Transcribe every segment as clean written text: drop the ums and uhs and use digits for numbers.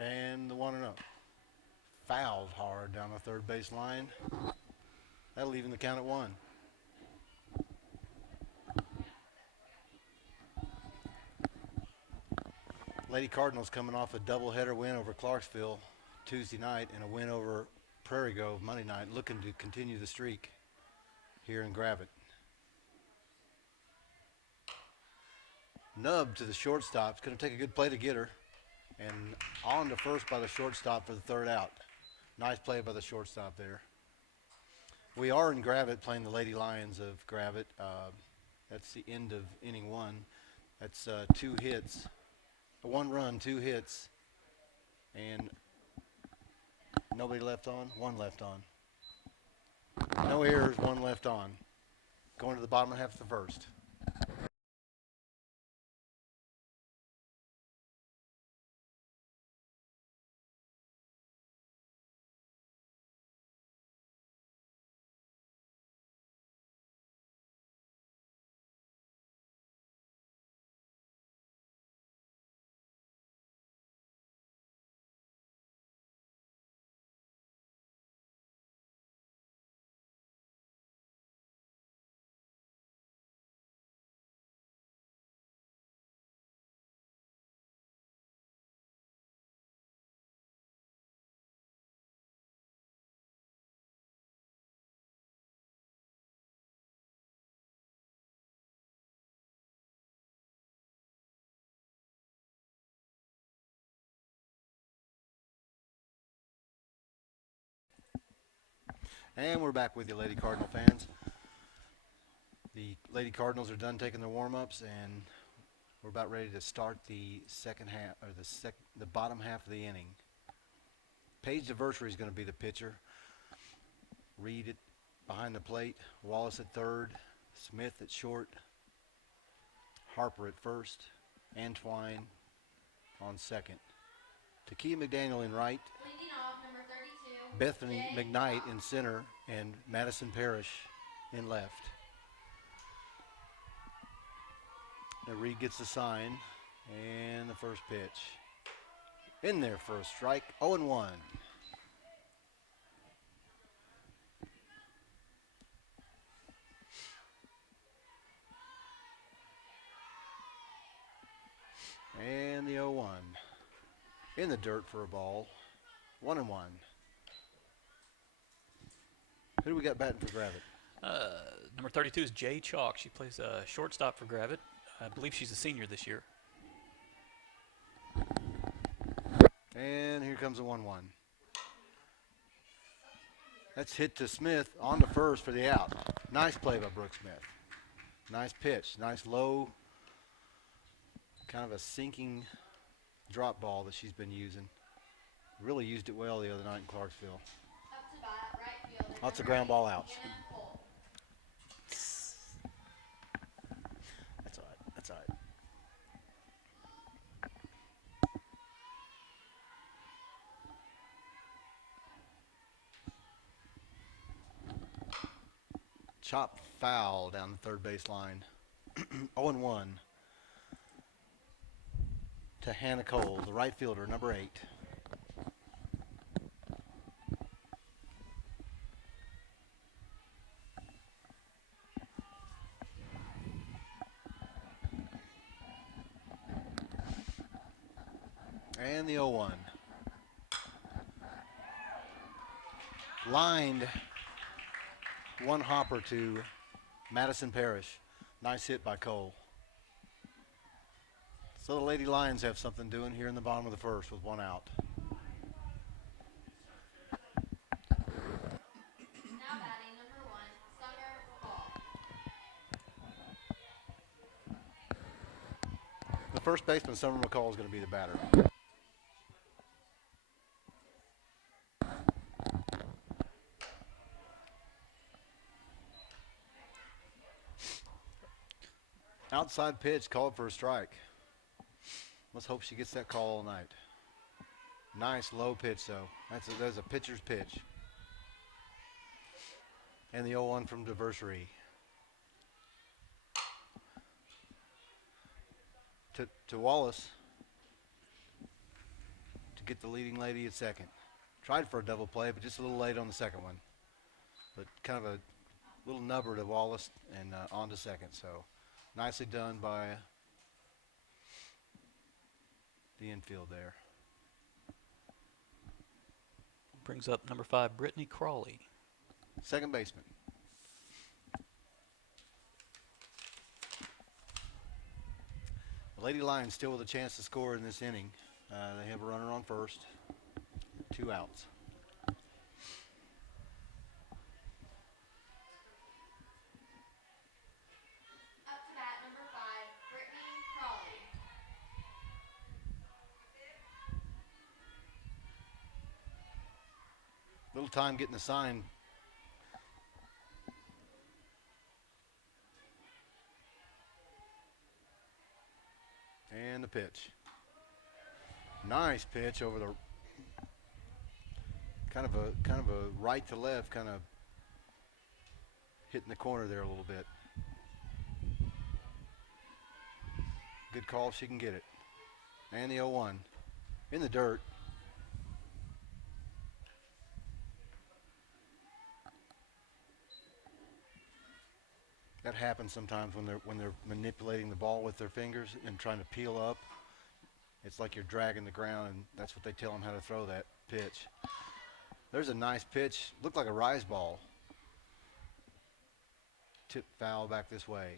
And the 1-0. Fouled hard down the third base line. That'll even the count at 1. Lady Cardinals coming off a doubleheader win over Clarksville Tuesday night and a win over Prairie Grove Monday night, looking to continue the streak here in Gravette. Nub to the shortstop. It's going to take a good play to get her. And on to first by the shortstop for the third out. Nice play by the shortstop there. We are in Gravette playing the Lady Lions of Gravette. That's the end of inning 1. That's 2 hits. 1 run, 2 hits. And nobody left on. 1 left on. No errors, 1 left on. Going to the bottom half of the first. And we're back with you, Lady Cardinal fans. The Lady Cardinals are done taking their warm-ups, and we're about ready to start the second half, or the bottom half of the inning. Paige Diversary is going to be the pitcher. Reed at behind the plate, Wallace at third, Smith at short, Harper at first, Antwine on second. Takia McDaniel in right, Leading off, number 32, Bethany Jay McKnight Cox. in center, and Madison Parrish in left. Now Reed gets the sign, and the first pitch. In there for a strike, 0-1. And the 0-1. In the dirt for a ball, 1-1. Who do we got batting for Gravette? Number 32 is Jay Chalk. She plays shortstop for Gravette. I believe she's a senior this year. And here comes a 1-1. That's hit to Smith on to first for the out. Nice play by Brooke Smith. Nice pitch. Nice low, kind of a sinking drop ball that she's been using. Really used it well the other night in Clarksville. Up to bat, right fielder. Lots of number ground ball 8, outs. Hannah Cole. That's all right. That's all right. Chop foul down the third base line. 0-1 to Hannah Cole, the right fielder, number 8. And the 0-1. Lined one hopper to Madison Parrish. Nice hit by Cole. So the Lady Lions have something doing here in the bottom of the first with 1 out. Now batting, number 1, Summer Ball. The first baseman, Summer McCall, is going to be the batter. Outside pitch called for a strike. Let's hope she gets that call all night. Nice low pitch, though. That's a pitcher's pitch. And the 0-1 from Diversary. To Wallace. To get the leading lady at second. Tried for a double play, but just a little late on the second one. But kind of a little nubber to Wallace and on to second. So nicely done by the infield there. Brings up number 5, Brittany Crawley. Second baseman. The Lady Lions still with a chance to score in this inning. They have a runner on first. 2 outs. Up to bat, number 5, Brittany Crawley. Little time getting the sign. And the pitch. Nice pitch over the kind of a right to left, kind of hitting the corner there a little bit. Good call, she can get it. And the 0-1 in the dirt. That happens sometimes when they're manipulating the ball with their fingers and trying to peel up. It's like you're dragging the ground, and that's what they tell them how to throw that pitch. There's a nice pitch. Looked like a rise ball. Tip foul back this way.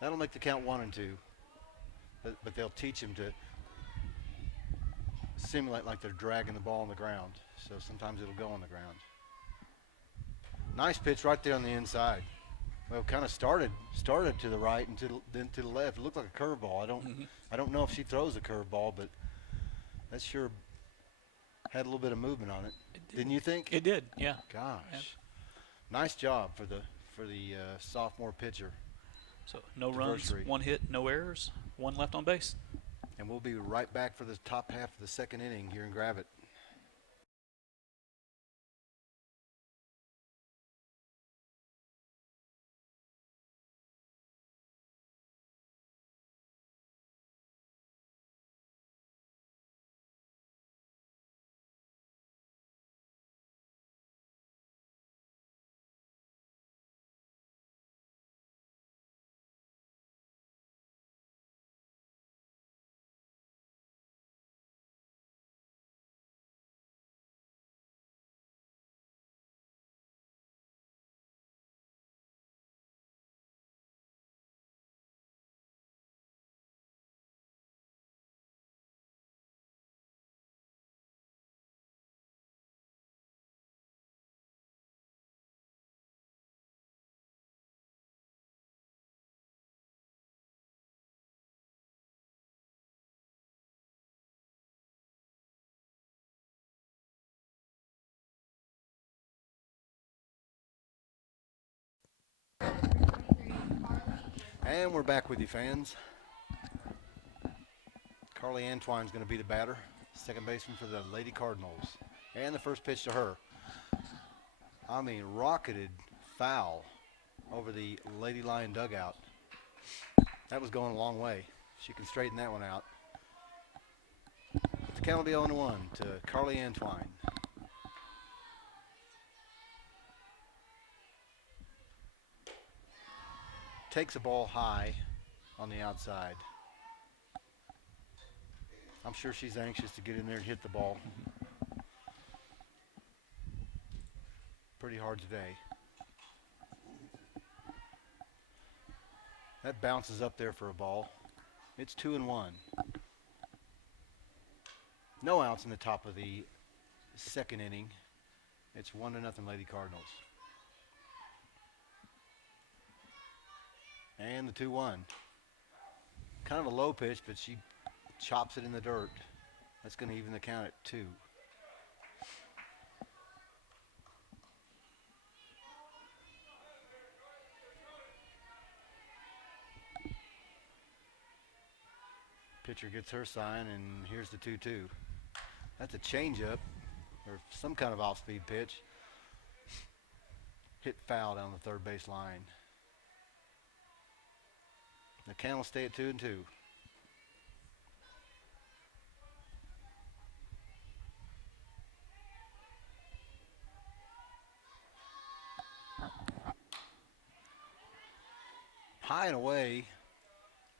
That'll make the count 1-2. But they'll teach them to simulate like they're dragging the ball on the ground. So sometimes it'll go on the ground. Nice pitch right there on the inside. Well, kind of started to the right and then to the left. It looked like a curveball. I don't know if she throws a curveball, but that sure had a little bit of movement on it. Didn't you think? It did, yeah. Gosh, Yeah. Nice job for the sophomore pitcher. So no Varsity. runs, 1 hit, no errors, 1 left on base. And we'll be right back for the top half of the second inning here in Gravette. And we're back with you, fans. Carly Antoine's going to be the batter, second baseman for the Lady Cardinals. And the first pitch to her. I mean, rocketed foul over the Lady Lion dugout. That was going a long way. She can straighten that one out. The count will be 0-1 to Carly Antoine. Takes a ball high on the outside. I'm sure she's anxious to get in there and hit the ball. Pretty hard today. That bounces up there for a ball. It's 2-1. No outs in the top of the second inning. It's 1-0 Lady Cardinals. And the 2-1. Kind of a low pitch, but she chops it in the dirt. That's going to even the count at 2. Pitcher gets her sign, and here's the 2-2. That's a changeup or some kind of off-speed pitch. Hit foul down the third base line. The count will stay at 2-2. high and away,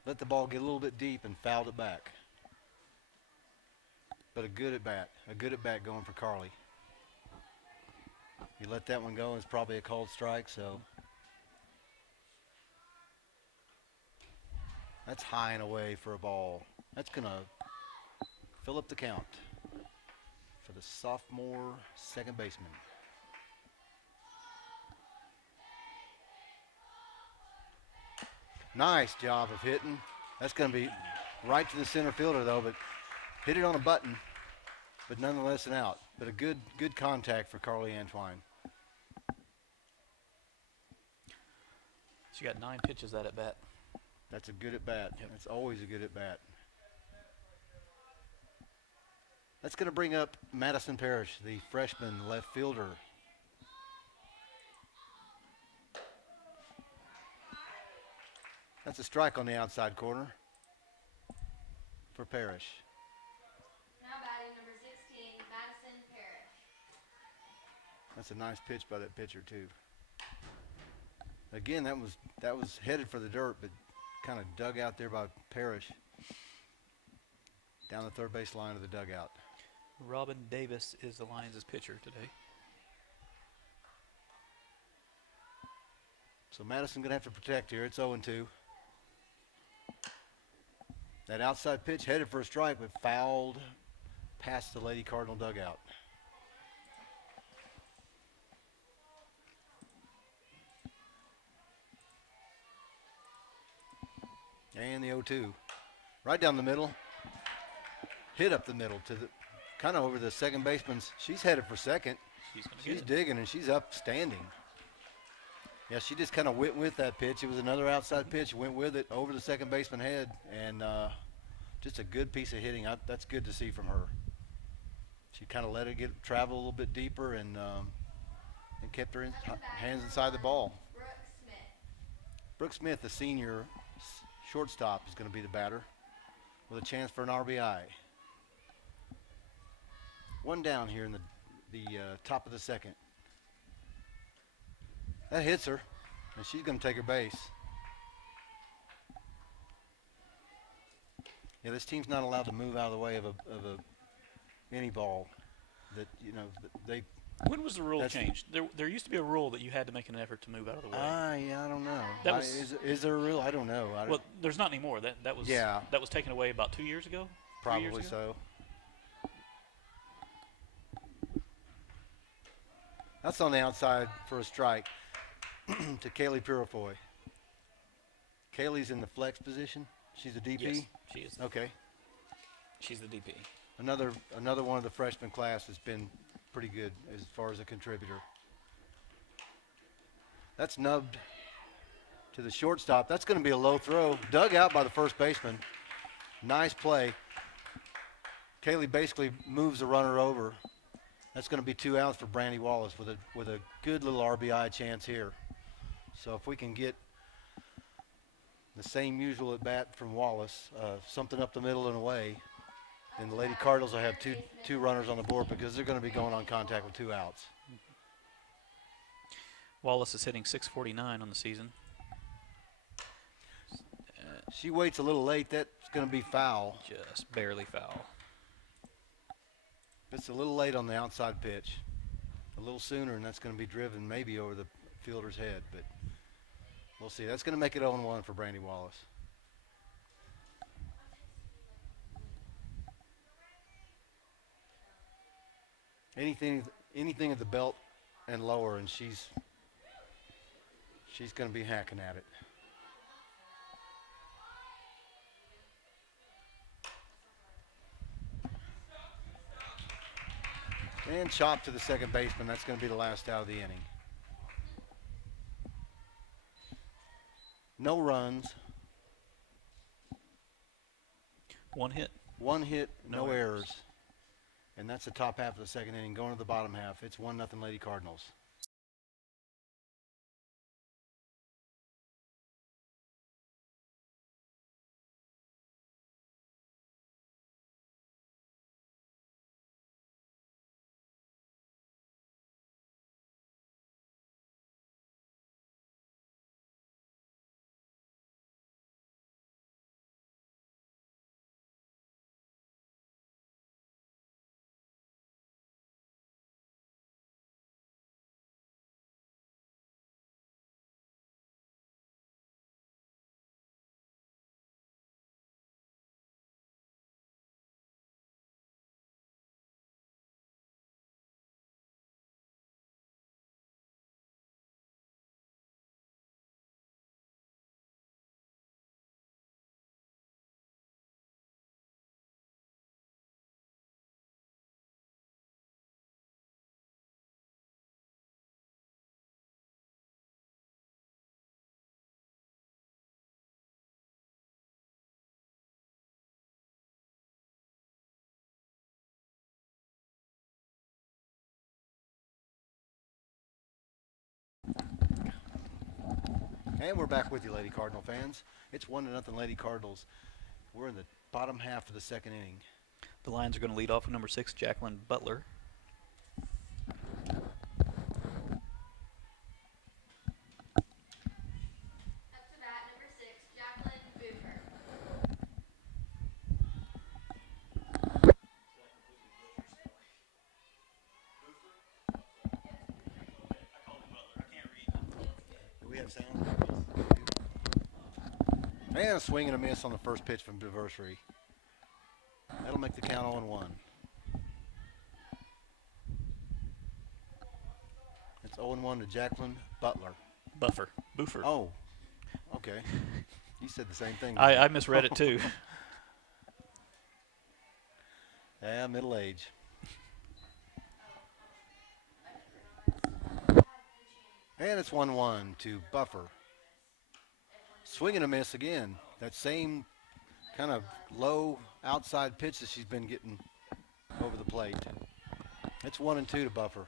let the ball get a little bit deep and fouled it back. But a good at bat going for Carly. You let that one go, it's probably a called strike, so. That's high and away for a ball. That's going to fill up the count for the sophomore second baseman. Nice job of hitting. That's going to be right to the center fielder, though, but hit it on a button, but nonetheless an out. But a good contact for Carly Antwine. She got 9 pitches that at bat. That's a good at bat. Yep. That's always a good at bat. That's going to bring up Madison Parrish, the freshman left fielder. That's a strike on the outside corner for Parrish. Now batting number 16, Madison Parrish. That's a nice pitch by that pitcher too. Again, that was headed for the dirt, but kind of dug out there by Parrish down the third base line of the dugout. Robin Davis is the Lions' pitcher today. So Madison going to have to protect here. It's 0-2. That outside pitch headed for a strike, but fouled past the Lady Cardinal dugout. And the 0-2. Right down the middle. Hit up the middle to the kind of over the second baseman's. She's headed for second. She's digging and she's up standing. Yeah, she just kind of went with that pitch. It was another outside pitch, went with it over the second baseman head, and just a good piece of hitting. That's good to see from her. She kind of let it travel a little bit deeper and kept her hands inside the ball. Brooke Smith, the senior shortstop, is going to be the batter with a chance for an RBI. One down here in the top of the second. That hits her, and she's going to take her base. Yeah, this team's not allowed to move out of the way of any ball. That they. When was the rule changed? There used to be a rule that you had to make an effort to move out of the way. Yeah, I don't know. Is there a rule? I don't know. Well, there's not anymore. That was taken away about 2 years ago. Probably so. That's on the outside for a strike to Kaylee Purifoy. Kaylee's in the flex position. She's a DP? Yes, she is. Okay. She's the DP. Another one of the freshman class has been pretty good as far as a contributor. That's nubbed to the shortstop. That's going to be a low throw. Dug out by the first baseman. Nice play. Kaylee basically moves the runner over. That's going to be 2 outs for Brandy Wallace with a good little RBI chance here. So if we can get the same usual at bat from Wallace, something up the middle and away, then the Lady Cardinals will have two runners on the board because they're going to be going on contact with 2 outs. Wallace is hitting .649 on the season. She waits a little late. That's going to be foul. Just barely foul. It's a little late on the outside pitch. A little sooner, and that's going to be driven maybe over the fielder's head, but we'll see. That's going to make it 0-1 for Brandy Wallace. Anything at the belt and lower, and she's going to be hacking at it. And chop to the second baseman. That's going to be the last out of the inning. No runs. One hit. No errors. And that's the top half of the second inning. Going to the bottom half, it's 1-0 Lady Cardinals. And we're back with you, Lady Cardinal fans. It's 1-0 Lady Cardinals. We're in the bottom half of the second inning. The Lions are going to lead off with number 6, Jacqueline Butler. Up to bat, number 6, Jacqueline Boofer. Do we have sound? And a swing and a miss on the first pitch from Varsity. That'll make the count 0-1. It's 0-1 to Jacqueline Butler. Boofer. Oh, okay. You said the same thing. I misread it too. Yeah, middle age. And it's 1-1 to Buffer. Swing and a miss again. That same kind of low outside pitch that she's been getting over the plate. It's 1-2 to Buffer.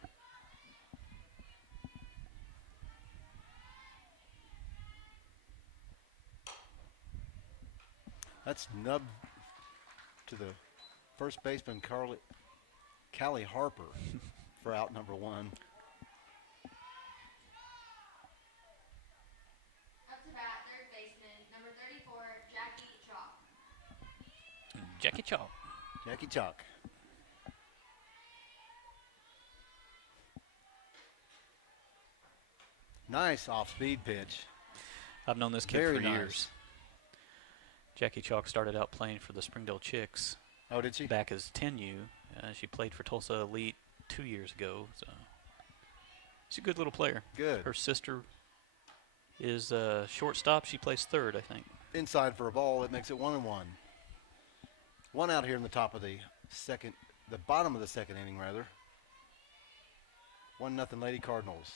That's nub to the first baseman, Callie Harper, for out number 1. Up to bat, third baseman, number 34, Jackie Chalk. Jackie Chalk. Jackie Chalk. Nice off-speed pitch. I've known this kid Very for nice. years. Jackie Chalk started out playing for the Springdale Chicks Oh, did she? back as 10U. She played for Tulsa Elite 2 years ago. So she's a good little player. Good. Her sister is shortstop. She plays third, I think. Inside for a ball. It makes it 1-1. One out here in the top of the bottom of the second inning, rather. 1-0 Lady Cardinals.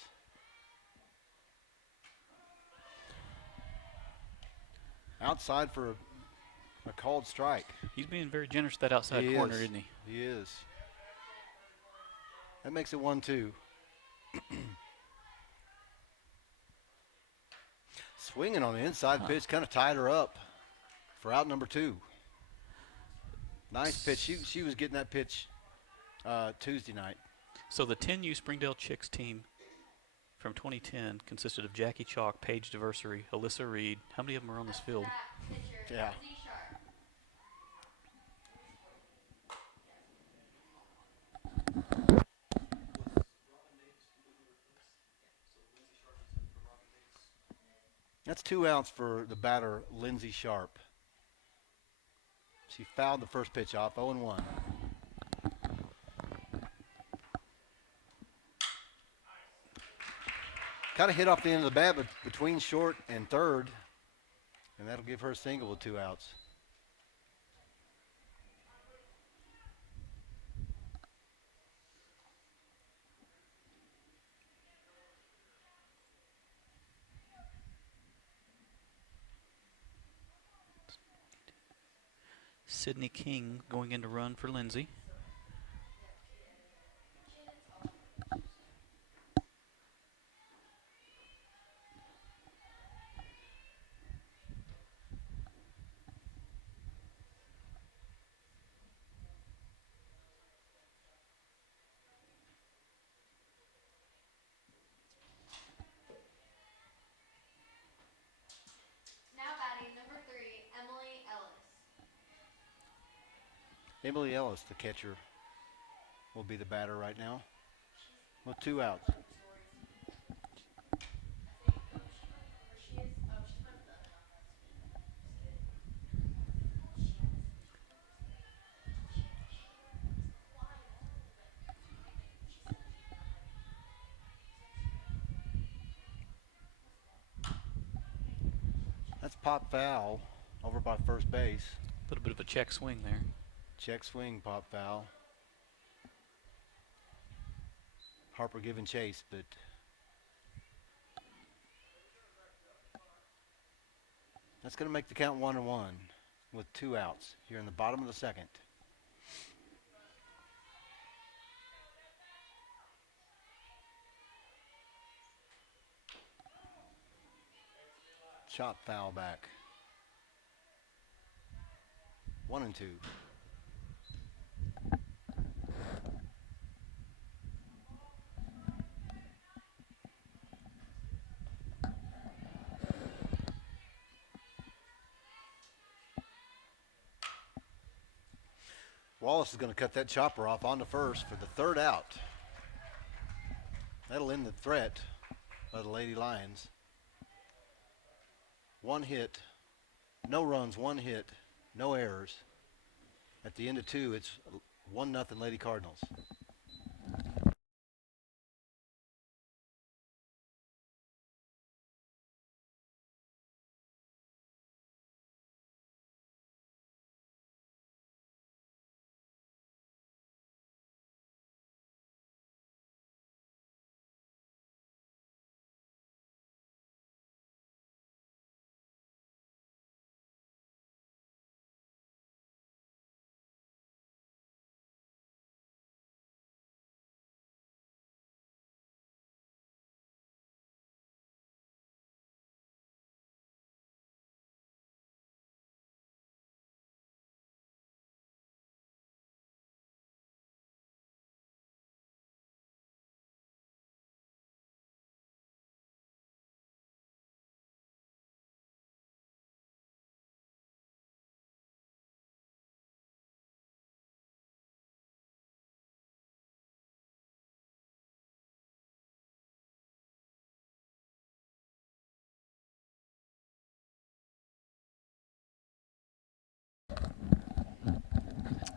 Outside for a called strike. He's being very generous with that outside He corner, is. isn't he? He is. That makes it 1-2. Swinging on the inside pitch, kind of tied her up for out number 2. Nice pitch. She was getting that pitch Tuesday night. So the 10U Springdale Chicks team from 2010 consisted of Jackie Chalk, Paige Diversary, Alyssa Reed. How many of them are on this Up to field? bat, pitcher, Yeah. Lindsay Sharp. That's 2 outs for the batter, Lindsay Sharp. She fouled the first pitch off, 0-1. Kind of hit off the end of the bat but between short and third, and that'll give her a single with 2 outs. Sydney King going in to run for Lindsay. Now batting, number 3, Emily Ellis. Emily Ellis, the catcher, will be the batter right now with 2 outs. That's pop foul over by first base. A little bit of a check swing there. Check swing, pop foul. Harper giving chase, but that's going to make the count 1-1 with 2 outs here in the bottom of the second. Chop foul back. 1-2. Wallace is going to cut that chopper off on the first for the third out. That'll end the threat by the Lady Lions. One hit, no runs, one hit, no errors. At the end of two, it's 1-0 Lady Cardinals.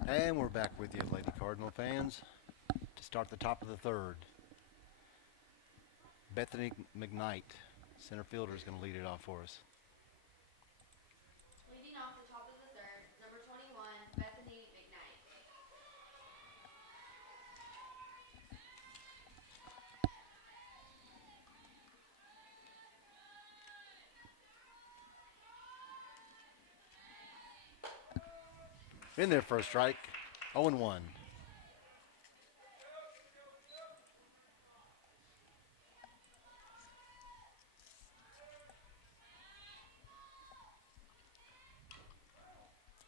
And we're back with you, Lady Cardinal fans, to start the top of the third. Bethany McKnight, center fielder, is going to lead it off for us. Leading off the top of the third, number 21, Bethany McKnight. In there for a strike, 0-1.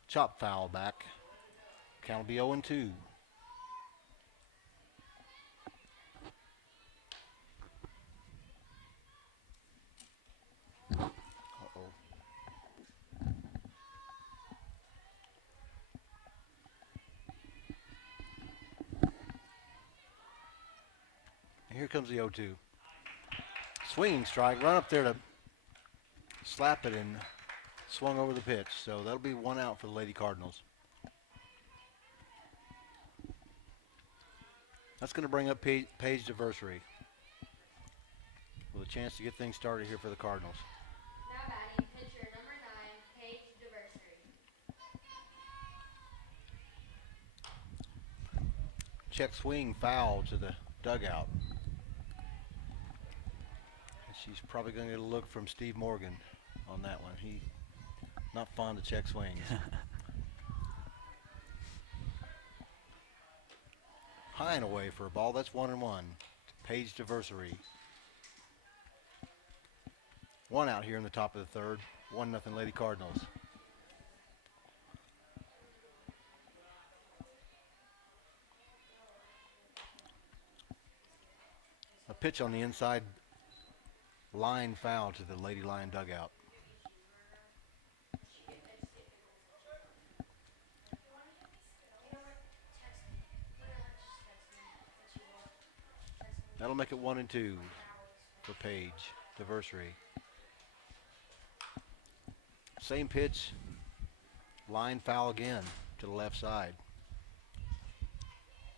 Chop foul back. Count will be 0-2. Uh-oh. Here comes the 0-2. Swinging strike, run up there to slap it and swung over the pitch. So that'll be one out for the Lady Cardinals. That's going to bring up Paige Diversary with a chance to get things started here for the Cardinals. Now batting, pitcher number 9, Paige Diversary. Check swing foul to the dugout. And she's probably going to get a look from Steve Morgan on that one. He not fond of check swings. High and away for a ball. That's 1-1. Paige Diversary. One out here in the top of the third. 1-0 Lady Cardinals. A pitch on the inside line foul to the Lady Lion dugout. That'll make it 1-2 for Paige Diversary. Same pitch, line foul again to the left side.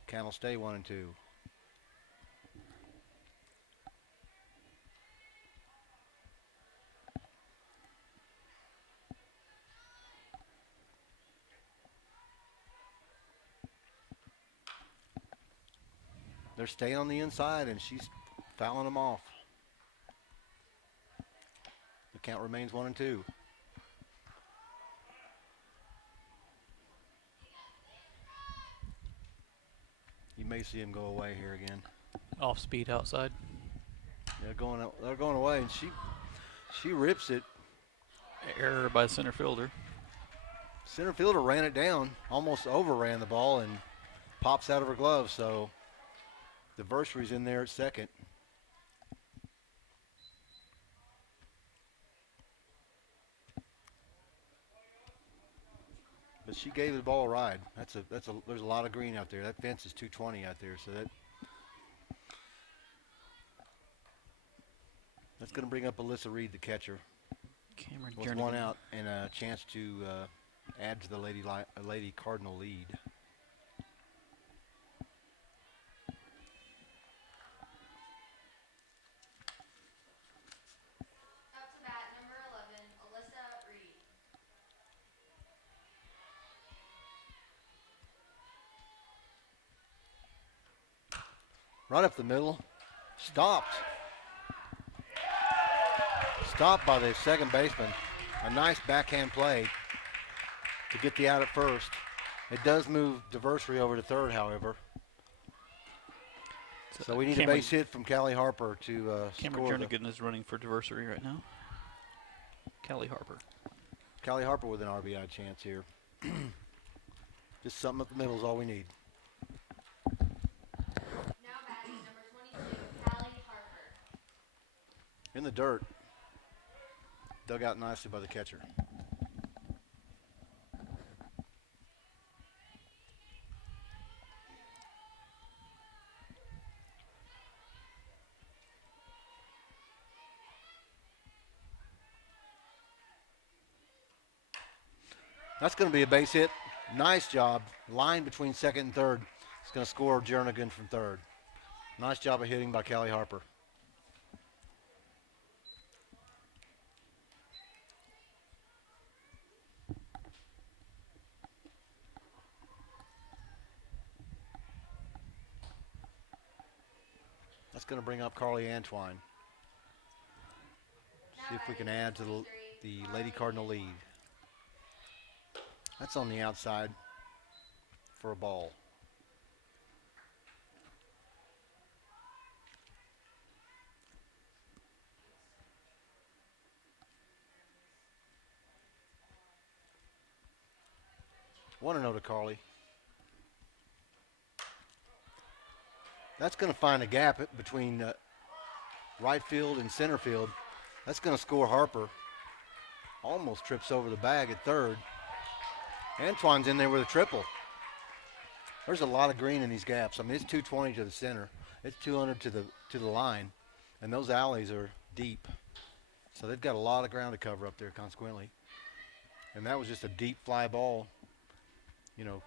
Count will stay 1-2. They're staying on the inside, and she's fouling them off. The count remains 1-2. You may see him go away here again. Off speed outside. They're going away, and she rips it Error by center fielder. Center fielder ran it down, almost overran the ball, and pops out of her glove. So the Varsary's in there at second. But she gave the ball a ride. There's a lot of green out there. That fence is 220 out there, so that's going to bring up Alyssa Reed, the catcher. Cameron With Jernigan. one out and a chance to add to the Lady Cardinal lead. Up to bat, number 11, Alyssa Reed. Right up the middle. Stopped. Stopped by the second baseman. A nice backhand play to get the out at first. It does move Diversary over to third, however. So we need a base hit from Callie Harper to Cameron score. Jernigan is running for Diversary right now. Callie Harper. Callie Harper with an RBI chance here. Just something up the middle is all we need. Now batting, number 22, Callie Harper. In the dirt. Dug out nicely by the catcher. That's going to be a base hit. Nice job. Line between second and third. It's going to score Jernigan from third. Nice job of hitting by Callie Harper. That's going to bring up Carly Antwine. See if we can add to the Lady Cardinal lead. That's on the outside for a ball. Want to know to Carly. That's going to find a gap between right field and center field. That's going to score Harper. Almost trips over the bag at third. Antwine's in there with a triple. There's a lot of green in these gaps. I mean, it's 220 to the center. It's 200 to the line. And those alleys are deep. So they've got a lot of ground to cover up there, consequently. And that was just a deep fly ball. You know,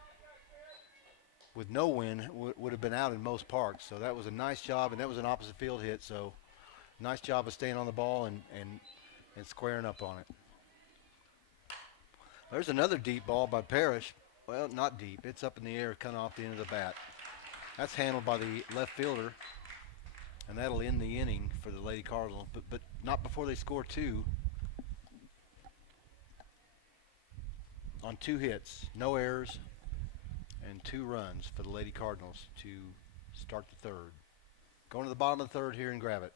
with no wind, would have been out in most parks. So that was a nice job, and that was an opposite field hit. So nice job of staying on the ball and squaring up on it. There's another deep ball by Parrish. Well, not deep. It's up in the air, kind of off the end of the bat. That's handled by the left fielder, and that'll end the inning for the Lady Cardinal, but not before they score two. On 2 hits, no errors, and 2 runs for the Lady Cardinals to start the third. Going to the bottom of the third here in Gravette.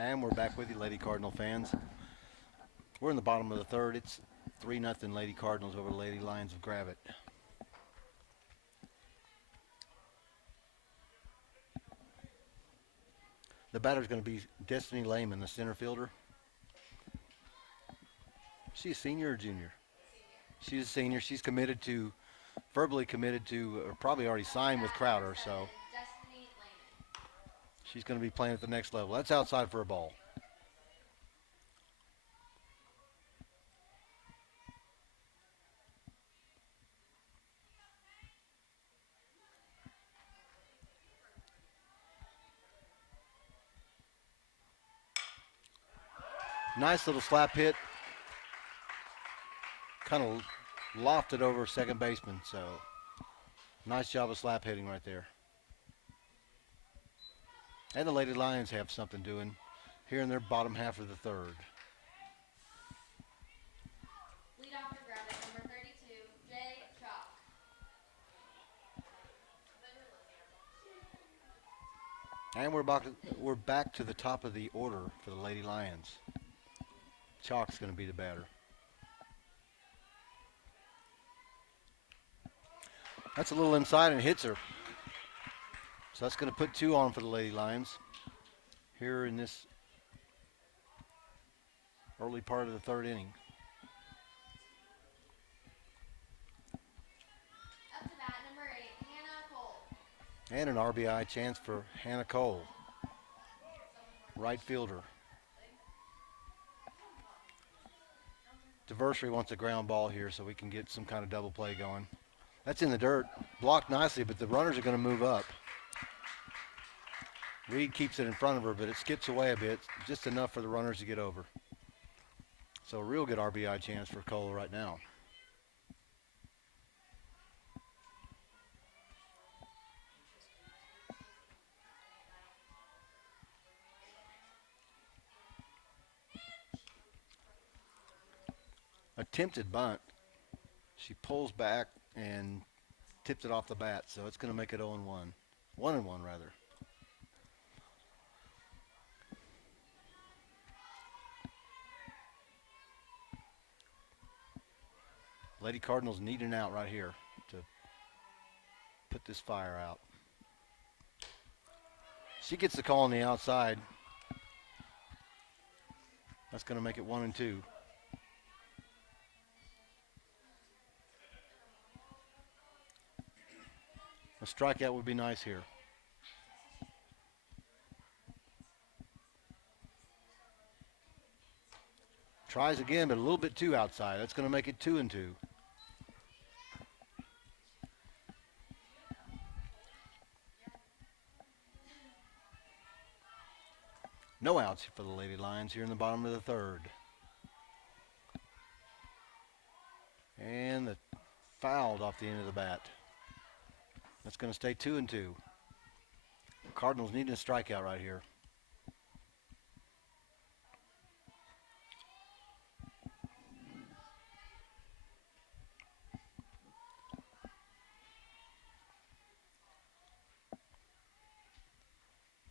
And we're back with you, Lady Cardinal fans. We're in the bottom of the third. It's 3-0 Lady Cardinals over Lady Lions of Gravette. The batter's going to be Destiny Lehman, the center fielder. Is she a senior or junior? She's a senior. She's verbally committed to, or probably already signed with Crowder, so Destiny Lehman. she's going to be playing at the next level. That's outside for a ball. Nice little slap hit. Kind of lofted over second baseman, so nice job of slap hitting right there. And the Lady Lions have something doing here in their bottom half of the third. Lead off for Gravette, number 32, Jay Chalk. And we're back to the top of the order for the Lady Lions. Chalk's going to be the batter. That's a little inside and hits her. So that's going to put 2 on for the Lady Lions here in this early part of the third inning. Up to bat, number 8, Hannah Cole. And an RBI chance for Hannah Cole, right fielder. Diversary wants a ground ball here so we can get some kind of double play going. That's in the dirt, blocked nicely, but the runners are going to move up. Reed keeps it in front of her, but it skips away a bit, just enough for the runners to get over. So a real good RBI chance for Cole right now. Attempted bunt. She pulls back and tips it off the bat, so it's going to make it 0-1. 1-1 rather. Lady Cardinals need an out right here to put this fire out. She gets the call on the outside. That's going to make it 1-2. A strikeout would be nice here. Tries again, but a little bit too outside. That's going to make it 2-2. No outs for the Lady Lions here in the bottom of the third. And the fouled off the end of the bat. That's going to stay 2-2. Cardinals needing a strikeout right here.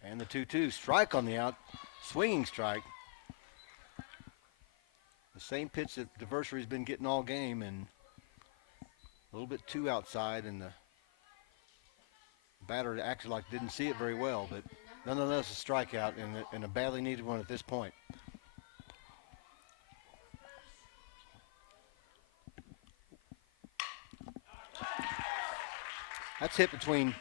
And the 2-2 strike on the out, swinging strike. The same pitch that Diversary's been getting all game, and a little bit too outside, and the batter actually didn't see it very well, but nonetheless a strikeout and a badly needed one at this point. That's hit between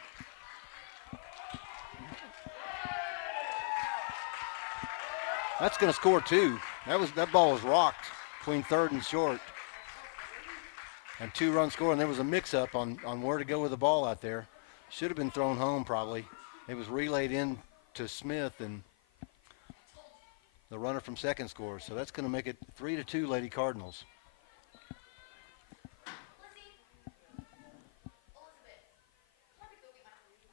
That's going to score 2. That ball was rocked between third and short. And 2-run score, and there was a mix-up on where to go with the ball out there. Should have been thrown home probably. It was relayed in to Smith, and the runner from second scores. So that's going to make it 3-2 Lady Cardinals.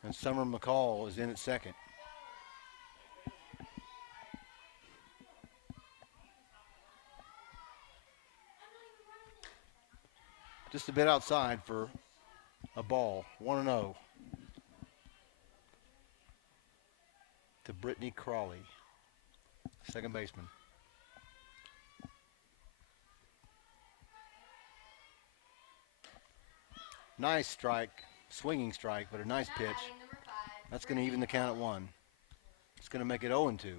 And Summer McCall is in at second. Just a bit outside for a ball. 1-0 to Brittany Crawley. second baseman. Nice strike, swinging strike, but a nice Now pitch. batting number 5, That's going to even the count at 1. It's going to make it 0 and 2.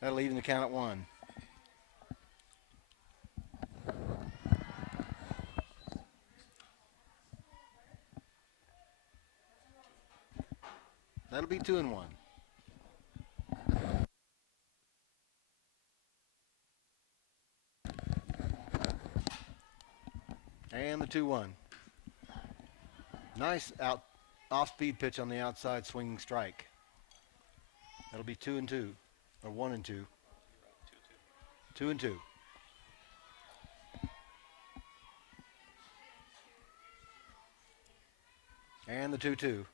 That'll even the count at 1. That'll be 2 and 1. And the 2-1. Nice off-speed pitch on the outside, swinging strike. That'll be 2 and 2, or 1 and 2. 2 and 2. And the 2-2.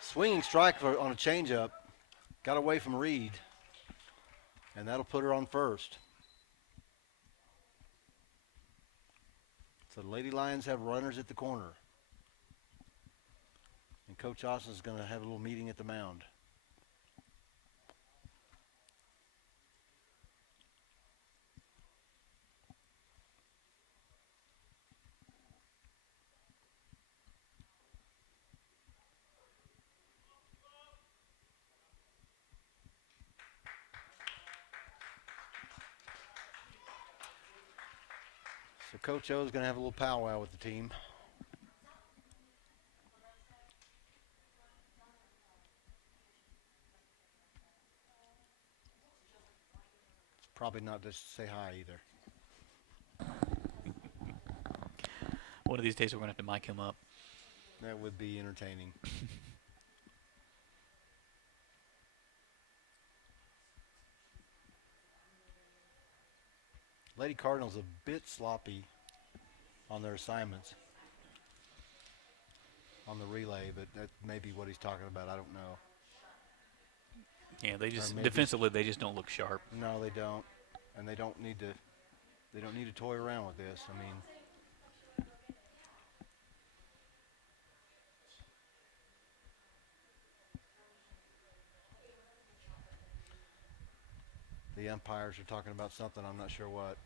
Swinging strike on a changeup. Got away from Reed. And that'll put her on first. So the Lady Lions have runners at the corner. And Coach Austin's going to have a little meeting at the mound. So Coach O is going to have a little powwow with the team. It's probably not just to say hi either. One of these days we're going to have to mic him up. That would be entertaining. Lady Cardinals a bit sloppy on their assignments on the relay, but that may be what he's talking about. I don't know. Yeah, they just maybe- defensively they just don't look sharp. No, they don't, and they don't need to. They don't need to toy around with this. I mean, the umpires are talking about something. I'm not sure what.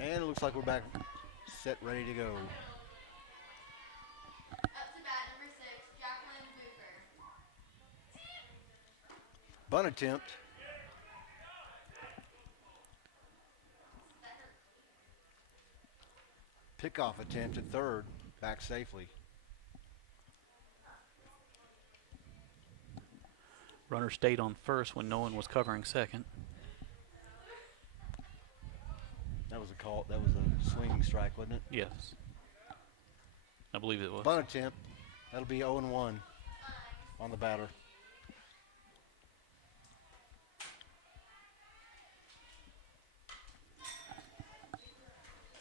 And it looks like we're back, set, ready to go. Up to bat number 6, Jacqueline Booker. Bunt attempt. Pickoff attempt at third. Back safely. Runner stayed on first when no one was covering second. That was a call. That was a swinging strike, wasn't it? Yes. I believe it was. Bunt attempt. That'll be 0 and 1 on the batter.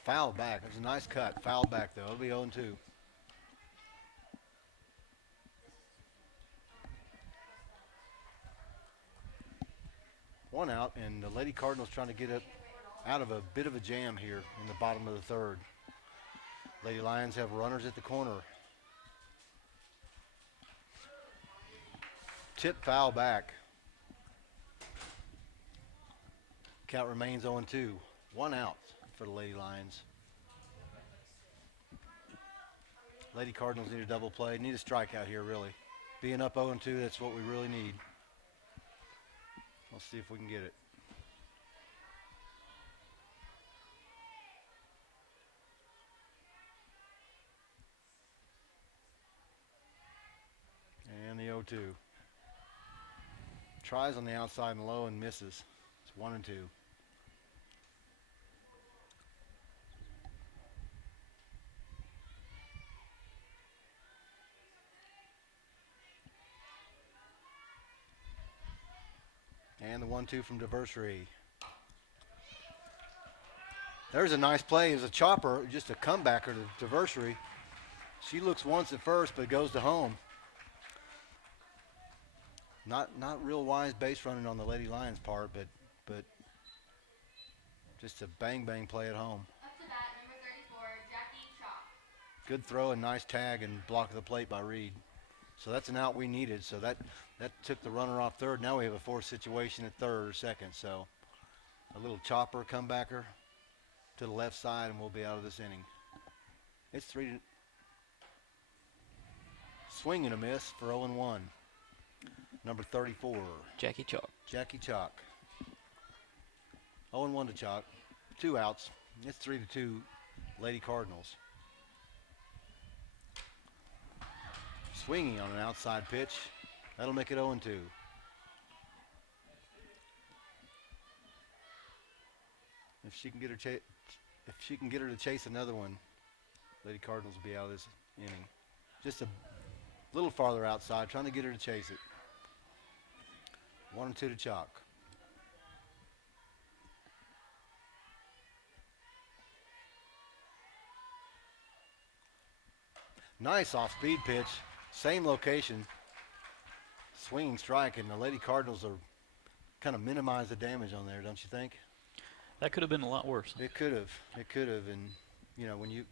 Foul back. There's a nice cut. Foul back though. It'll be 0 and 2. One out, and the Lady Cardinals trying to get it out of a bit of a jam here in the bottom of the third. Lady Lions have runners at the corner. Tip foul back. Count remains 0 and 2. One out for the Lady Lions. Lady Cardinals need a double play. Need a strikeout here, really. Being up 0 and 2, that's what we really need. Let's see if we can get it. And the 0-2. Tries on the outside and low and misses. It's 1 and 2. And the 1-2 from Diversity. There's a nice play. It's a chopper, just a comebacker to Diversity. She looks once at first, but goes to home. Not real wise base running on the Lady Lions part, but just a bang play at home. Up to bat, number 34, Jackie Chalk. Good throw and nice tag and block of the plate by Reed. So that's an out we needed. So that took the runner off third. Now we have a forced situation at third or second. So a little chopper comebacker to the left side, and we'll be out of this inning. It's 3 swing and a miss for 0-1. Number 34, Jackie Chalk. Jackie Chalk. 0-1 to Chalk. 2 outs. It's 3-2 Lady Cardinals. Swinging on an outside pitch. That'll make it 0-2. If she can get her to chase another one, Lady Cardinals will be out of this inning. Just a little farther outside, trying to get her to chase it. 1-2 to Chalk. Nice off-speed pitch. Same location. Swinging strike, and the Lady Cardinals are kind of minimize the damage on there, don't you think? That could have been a lot worse. It could have, and when you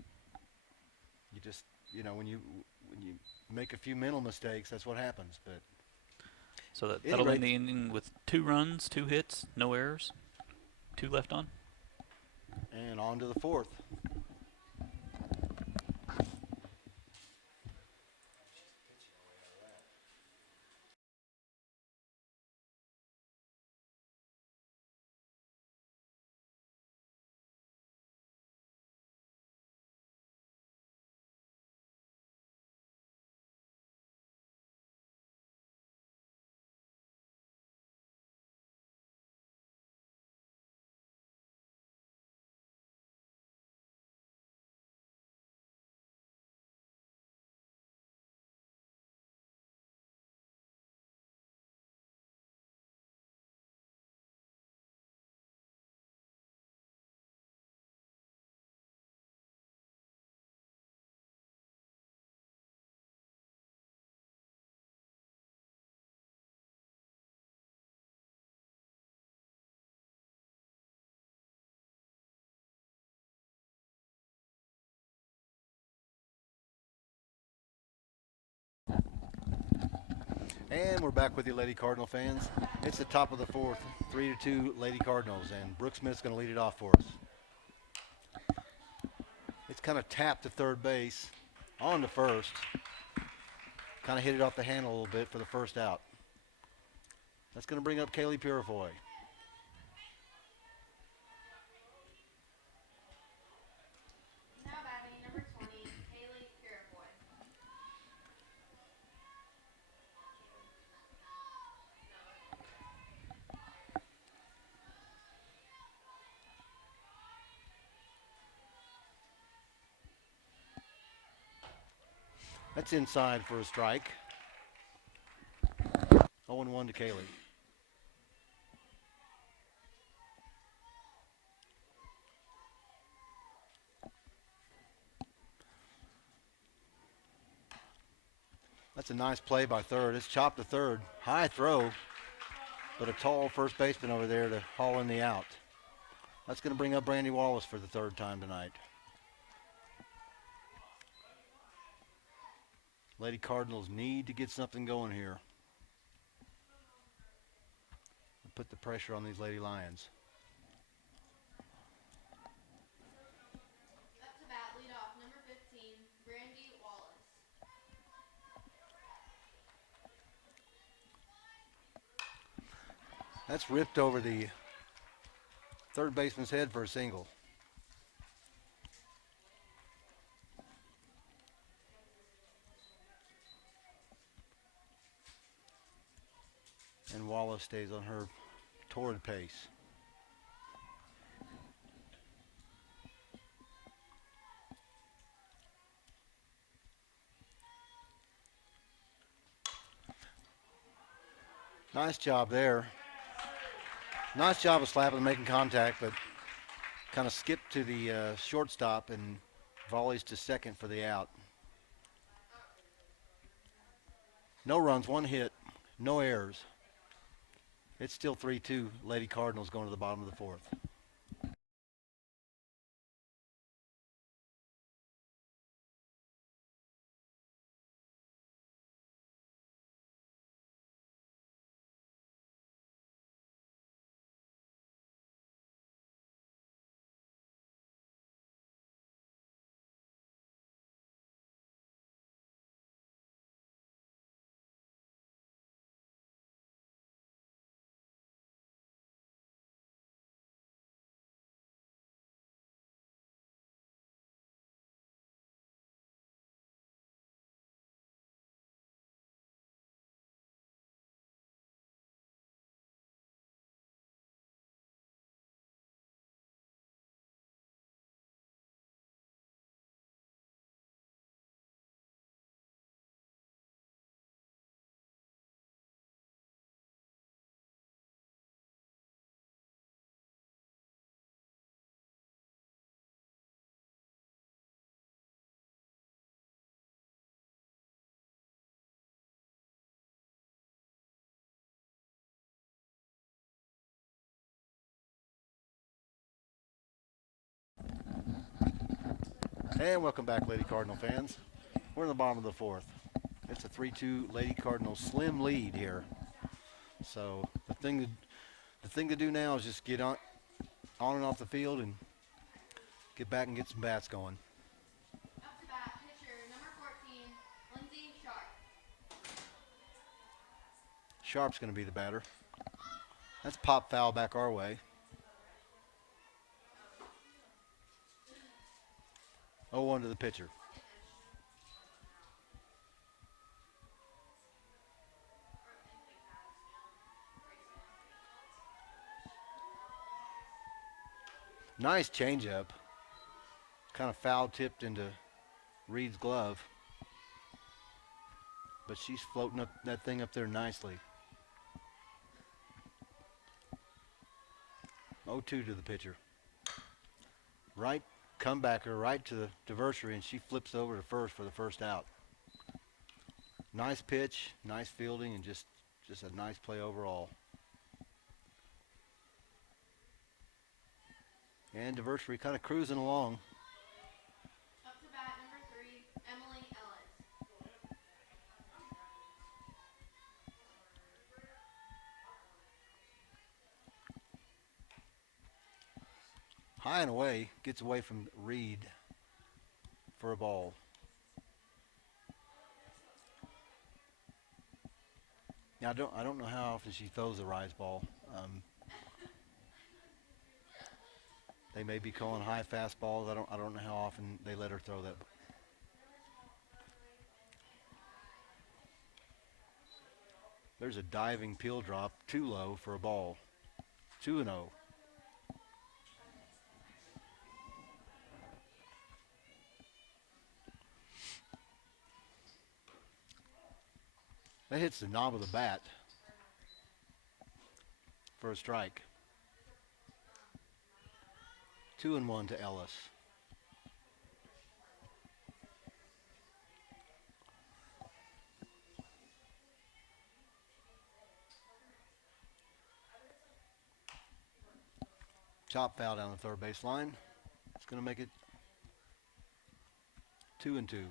make a few mental mistakes, that's what happens. But So that'll end the inning with 2 runs, 2 hits, no errors, 2 left on. And on to the fourth. And we're back with you, Lady Cardinal fans. It's the top of the fourth, 3-2 Lady Cardinals, and Brooke Smith's going to lead it off for us. It's kind of tapped to third base, on to first. Kind of hit it off the handle a little bit for the first out. That's going to bring up Kaylee Purifoy. Now batting, number 20, Kaylee Purifoy. That's inside for a strike. 0-1 to Kaylee. That's a nice play by third. It's chopped to third. High throw, but a tall first baseman over there to haul in the out. That's going to bring up Brandy Wallace for the third time tonight. Lady Cardinals need to get something going here. Put the pressure on these Lady Lions. Up to bat, lead off, number 15, Brandy Wallace. That's ripped over the third baseman's head for a single. And Wallace stays on her torrid pace. Nice job there. Nice job of slapping and making contact, but kind of skipped to the shortstop and volleys to second for the out. No runs, one hit, no errors. It's still 3-2 Lady Cardinals going to the bottom of the fourth. And welcome back, Lady Cardinal fans. We're in the bottom of the fourth. It's a 3-2 Lady Cardinal slim lead here. So the thing to do now is just get on and off the field and get back and get some bats going. Up to bat, pitcher number 14, Lindsay Sharp. Sharp's going to be the batter. That's pop foul back our way. 0-1 to the pitcher. Nice changeup. Kind of foul tipped into Reed's glove. But she's floating up that thing up there nicely. 0-2 to the pitcher. Right comebacker right to the diversary, and she flips over to first for the first out. Nice pitch, nice fielding, and just a nice play overall. And diversary kind of cruising along. Up to bat, number 3, Emily Ellis. High and away, gets away from Reed for a ball. Now I don't know how often she throws a rise ball. They may be calling high fastballs. I don't know how often they let her throw that. There's a diving peel drop, too low for a ball. 2-0. That hits the knob of the bat for a strike. 2-1 to Ellis. Chop foul down the third base line. It's going to make it 2-2.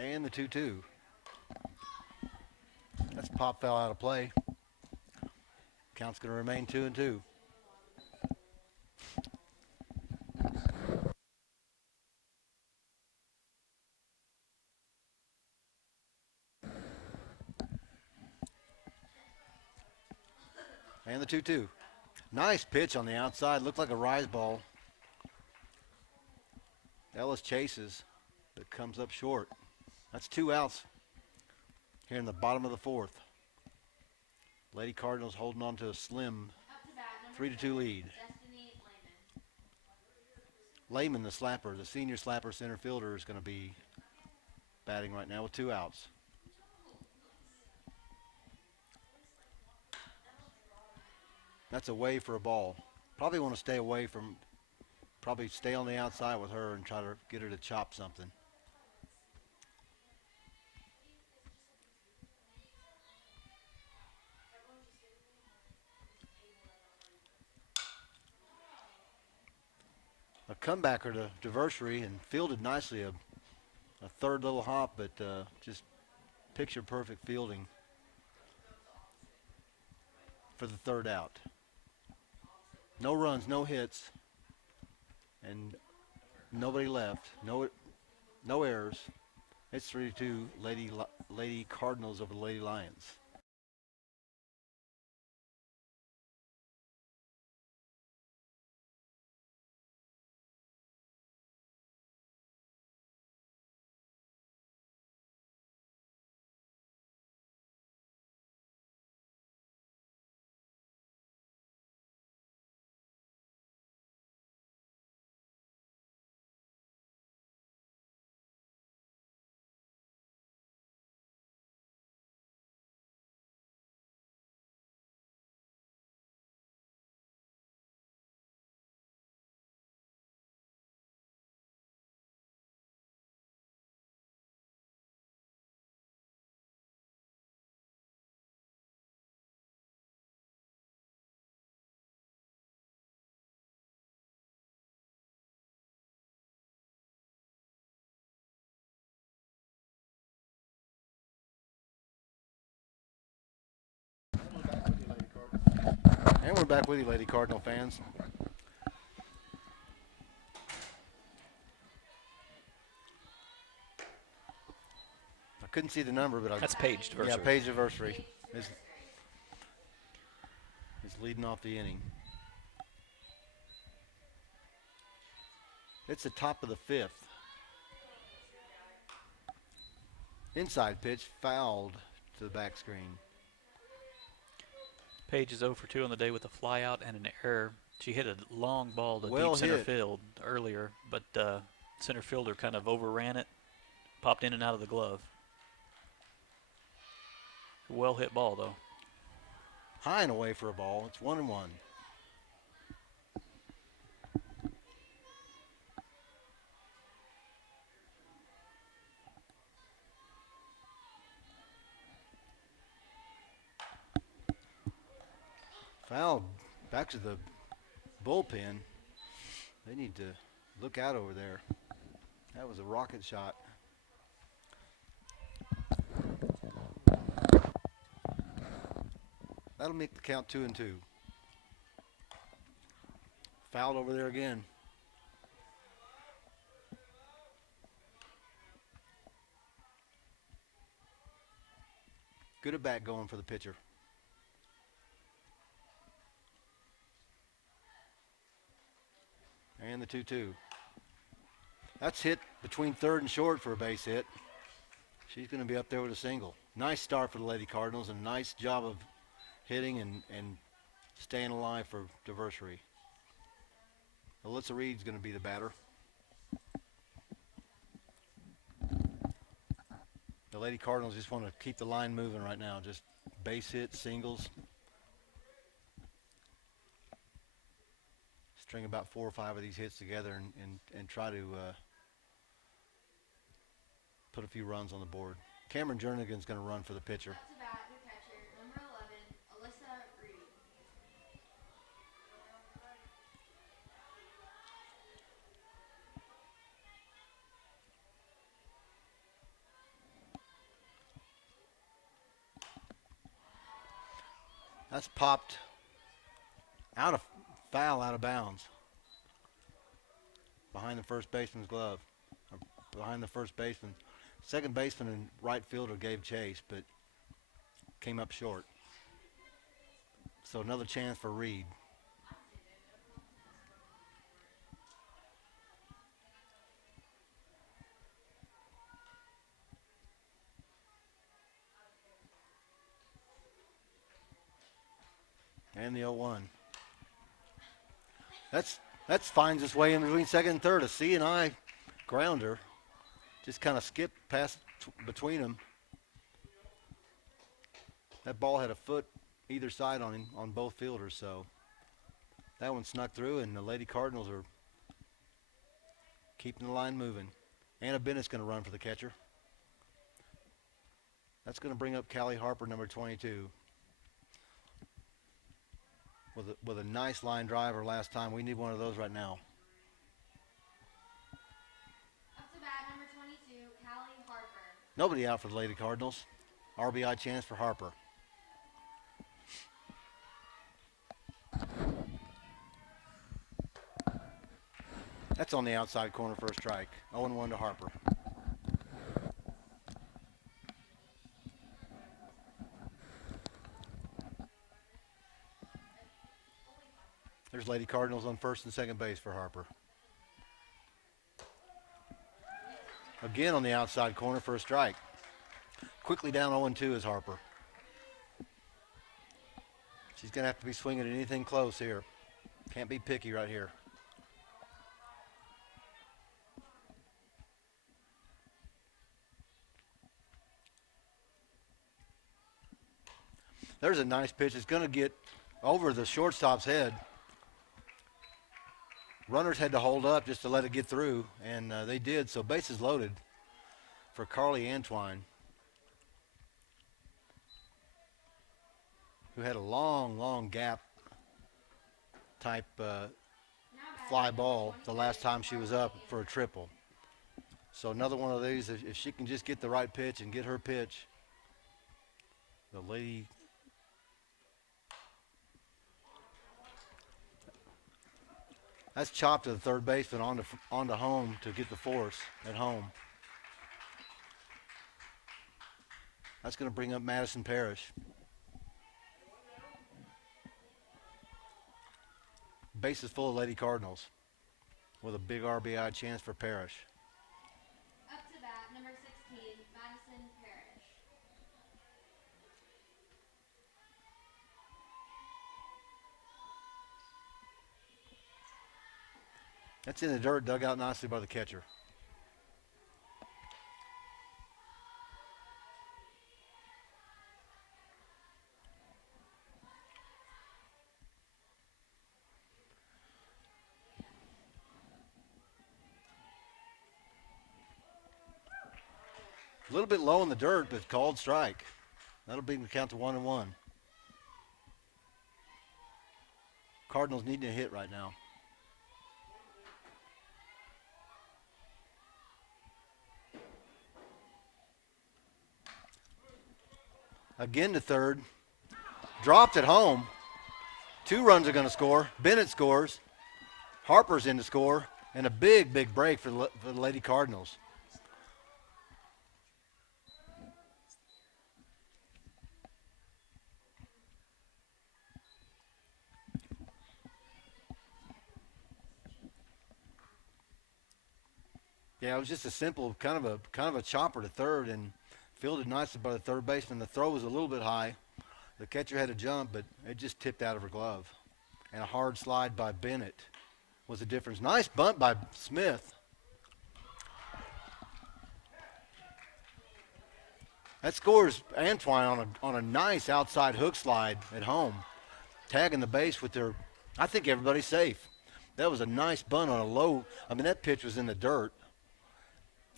And the 2-2. That's pop foul out of play. Count's going to remain 2-2. And the 2-2. Nice pitch on the outside. Looked like a rise ball. Ellis chases, but comes up short. That's 2 outs here in the bottom of the fourth. Lady Cardinals holding on to a slim Up to bat, number 3-2 lead. Destiny Lehman. Lehman, the slapper, the senior slapper center fielder, is going to be batting right now with 2 outs. That's away for a ball. Probably want to stay away from, probably stay on the outside with her and try to get her to chop something. A comebacker to Varsity and fielded nicely. A third little hop, but just picture perfect fielding for the 3rd out. No runs, no hits, and nobody left. No errors. It's 3-2 Lady Cardinals over the Lady Lions. And we're back with you, Lady Cardinal fans. I couldn't see the number, but That's Paige Varsity. Yeah, Paige Varsity is leading off the inning. It's the top of the 5th. Inside pitch, fouled to the back screen. Paige is 0 for 2 on the day with a flyout and an error. She hit a long ball to Well deep center hit. field earlier, but center fielder kind of overran it, popped in and out of the glove. Well hit ball, though. High and away for a ball. It's 1-1. Foul back to the bullpen. They need to look out over there. That was a rocket shot. That'll make the count 2-2. Fouled over there again. Good at bat going for the pitcher. And the 2-2. That's hit between 3rd and short for a base hit. She's going to be up there with a single. Nice start for the Lady Cardinals and a nice job of hitting and staying alive for Varsity. Alyssa Reed's going to be the batter. The Lady Cardinals just want to keep the line moving right now. Just base hits, singles. String about 4 or 5 of these hits together and try to put a few runs on the board. Cameron Jernigan's going to run for the pitcher. Up to bat, the catcher, number 11, Alyssa Reed. That's popped out of foul, out of bounds. Behind the first baseman's glove. Or behind the first baseman. Second baseman and right fielder gave chase, but came up short. So another chance for Reed. And the 0-1. That's finds its way in between second and third. A C and I grounder. Just kind of skipped past between them. That ball had a foot either side on him, on both fielders, so that one snuck through, and the Lady Cardinals are keeping the line moving. Anna Bennett's going to run for the catcher. That's going to bring up Callie Harper, number 22. With a nice line driver last time. We need one of those right now. Up to bat, number 22, Callie Harper. Nobody out for the Lady Cardinals. RBI chance for Harper. That's on the outside corner for a strike. 0-1 to Harper. There's Lady Cardinals on first and second base for Harper. Again on the outside corner for a strike. Quickly down 0-2 is Harper. She's going to have to be swinging at anything close here. Can't be picky right here. There's a nice pitch. It's going to get over the shortstop's head. Runners had to hold up just to let it get through, and they did. So bases loaded for Carly Antwine, who had a long gap type fly ball the last time she was up for a triple. So another one of these, if she can just get the right pitch and get her pitch, the Lady that's chopped to the third baseman onto home to get the force at home. That's going to bring up Madison Parrish. Base is full of Lady Cardinals with a big RBI chance for Parrish. Up to bat, number 16, Madison Parrish. That's in the dirt, dug out nicely by the catcher. A little bit low in the dirt, but called strike. That'll bring the count to 1-1. Cardinals needing a hit right now. Again to third. Dropped at home. 2 runs are going to score. Bennett scores. Harper's in to score. And a big break for the Lady Cardinals. Yeah, it was just a simple kind of a chopper to third and fielded nicely by the third baseman. The throw was a little bit high. The catcher had to jump, but it just tipped out of her glove. And a hard slide by Bennett was the difference. Nice bunt by Smith. That scores Antwine on a nice outside hook slide at home, tagging the base with their. I think everybody's safe. That was a nice bunt on a low. I mean, that pitch was in the dirt,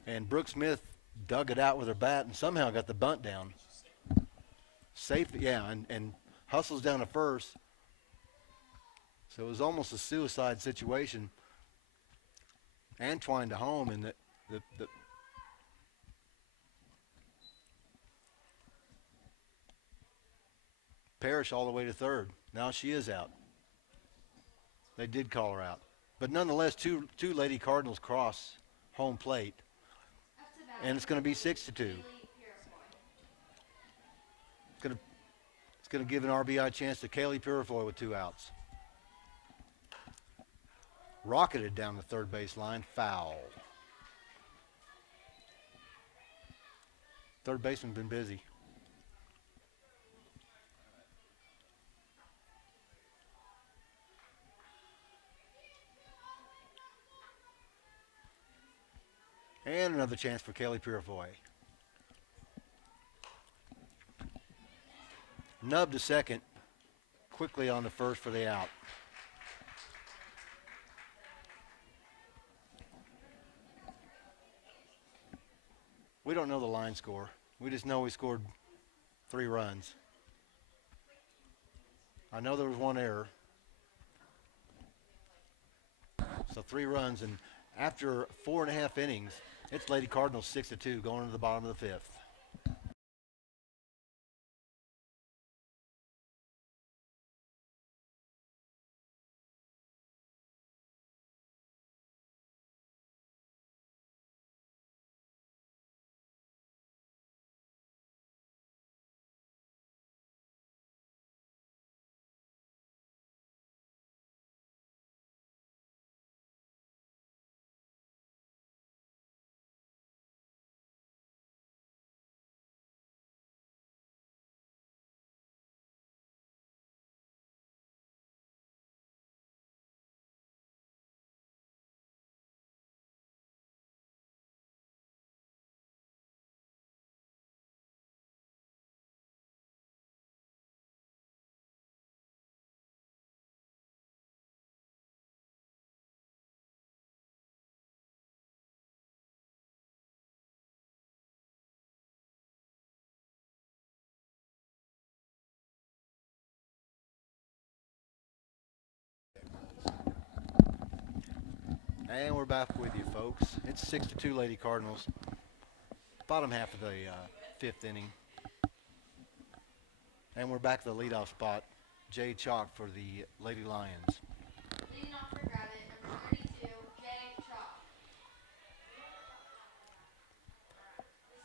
and Brooke Smith dug it out with her bat and somehow got the bunt down. Safe, yeah, and hustles down to first. So it was almost a suicide situation. Antwine to home, and the Parrish all the way to third. Now she is out. They did call her out. But nonetheless, two Lady Cardinals cross home plate. Up to bat, And it's going to be 6-2. Kaylee Purifoy. It's going to give an RBI chance to Kaylee Purifoy with 2 outs. Rocketed down the third base line. Foul. Third baseman been busy. And another chance for Kelly Purifoy. Nub to second. Quickly on the first for the out. We don't know the line score. We just know we scored 3 runs. I know there was 1 error. So 3 runs, and after 4.5 innings, it's Lady Cardinals 6-2 going to the bottom of the 5th. And we're back with you, folks. It's 6-2 Lady Cardinals. Bottom half of the 5th inning. And we're back to the leadoff spot. Jay Chalk for the Lady Lions. Leading off for Gravette, number 32, Jay Chalk.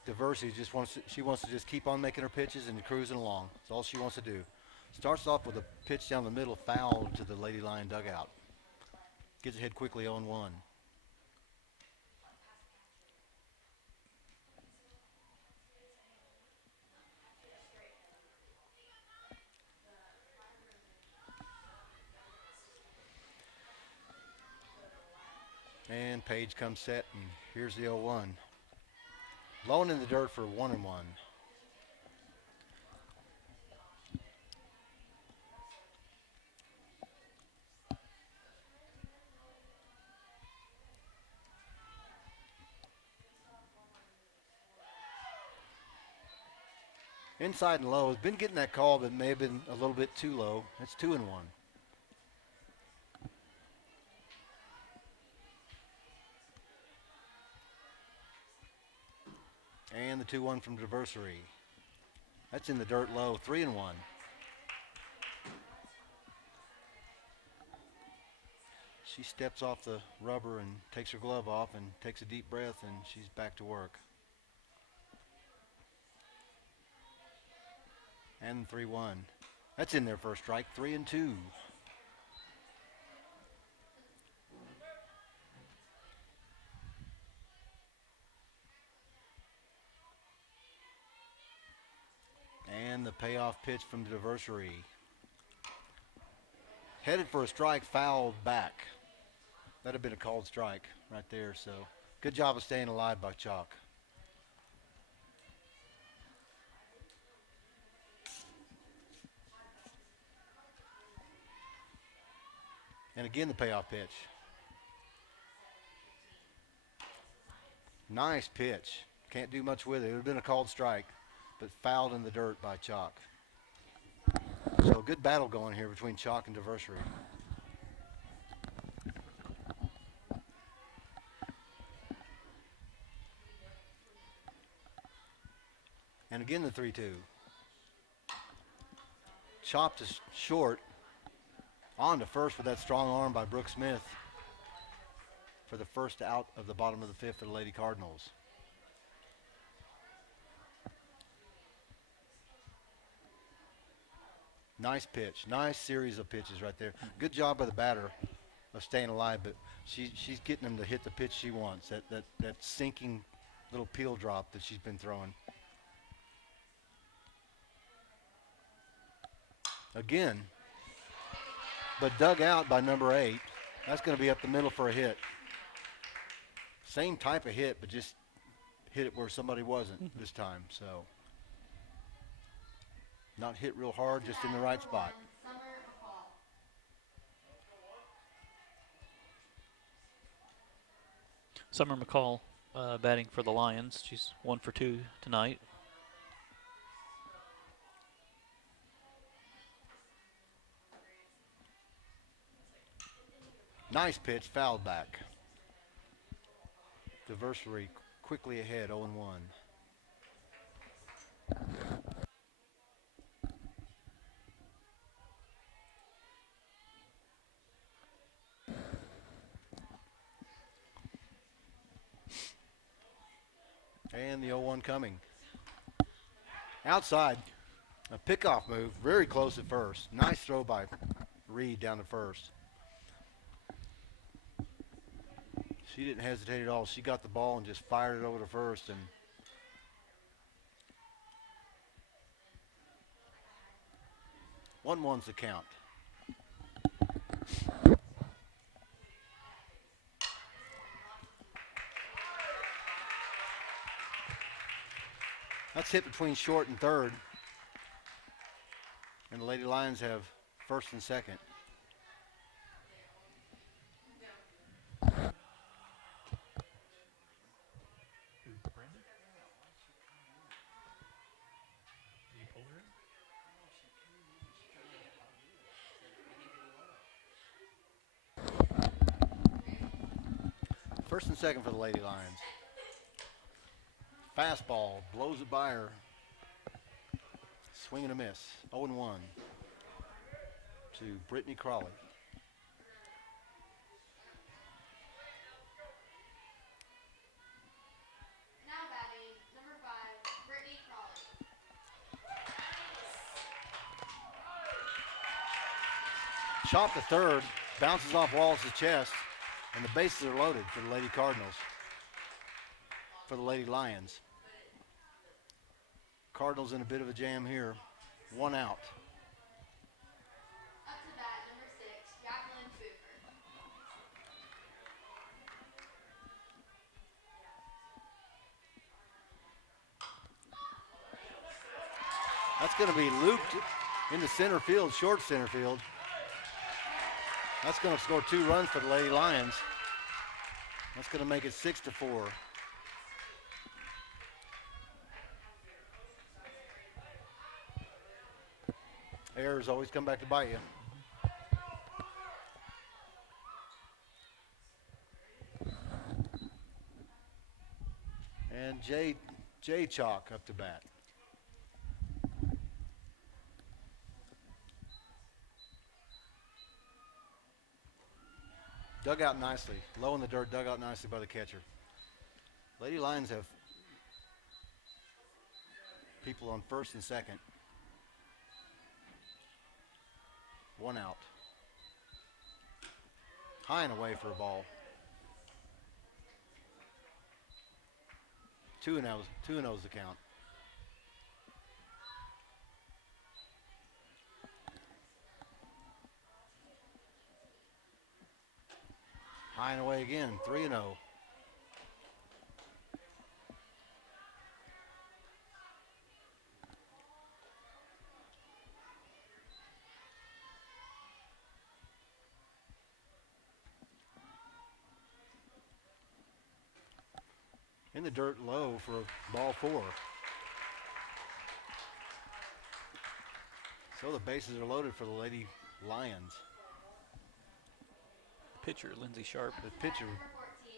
Diversity she wants to just keep on making her pitches and cruising along. That's all she wants to do. Starts off with a pitch down the middle, foul to the Lady Lion dugout. Gets ahead quickly 0-1. And Page comes set, and here's the 0-1. Low in the dirt for 1-1. Inside and low. Has been getting that call, but may have been a little bit too low. It's 2-1. And the 2-1 from Diversity. That's in the dirt low. 3-1. She steps off the rubber and takes her glove off and takes a deep breath, and she's back to work. And 3-1. That's in there for a strike. 3-2. And the payoff pitch from Diversity. Headed for a strike, fouled back. That'd have been a called strike right there. So good job of staying alive by Chalk. And again, the payoff pitch. Nice pitch. Can't do much with it. It would have been a called strike, but fouled in the dirt by Chalk. So good battle going here between Chalk and Diversity. And again, the 3-2. Chopped is short. On to first with that strong arm by Brooke Smith for the first out of the bottom of the 5th for the Lady Cardinals. Nice pitch. Nice series of pitches right there. Good job by the batter of staying alive, but she's getting him to hit the pitch she wants, that sinking little peel drop that she's been throwing. Again, but dug out by number 8. That's going to be up the middle for a hit. Same type of hit, but just hit it where somebody wasn't this time. So not hit real hard, To just bat, in the right number spot. 1, Summer McCall. Summer McCall batting for the Lions. She's 1 for 2 tonight. Nice pitch, fouled back. Diversity quickly ahead, 0-1. And the 0-1 coming. Outside, a pickoff move, very close at first. Nice throw by Reed down to first. She didn't hesitate at all. She got the ball and just fired it over to first. And 1-1's the count. That's hit between short and third. And the Lady Lions have first and second. First and second for the Lady Lions. Fastball, blows it by her. Swing and a miss. 0-1 to Brittany Crawley. Now batting, number 5, Brittany Crawley. Chop to third, bounces off Wallace's chest, and the bases are loaded for the Lady Cardinals. For the Lady Lions. Cardinals in a bit of a jam here. 1 out. Up to bat, number 6, Jacqueline Boofer. That's going to be looped into center field, short center field. That's going to score 2 runs for the Lady Lions. That's going to make it 6-4. Errors always come back to bite you. And Jay Chalk up to bat. Dug out nicely. Low in the dirt, dug out nicely by the catcher. Lady Lions have people on first and second. 1 out. High and away for a ball. 2-0 is the count. High and away again, 3-0. In the dirt low for ball 4. So the bases are loaded for the Lady Lions. Pitcher, Lindsey Sharp. The pitcher, Number 14,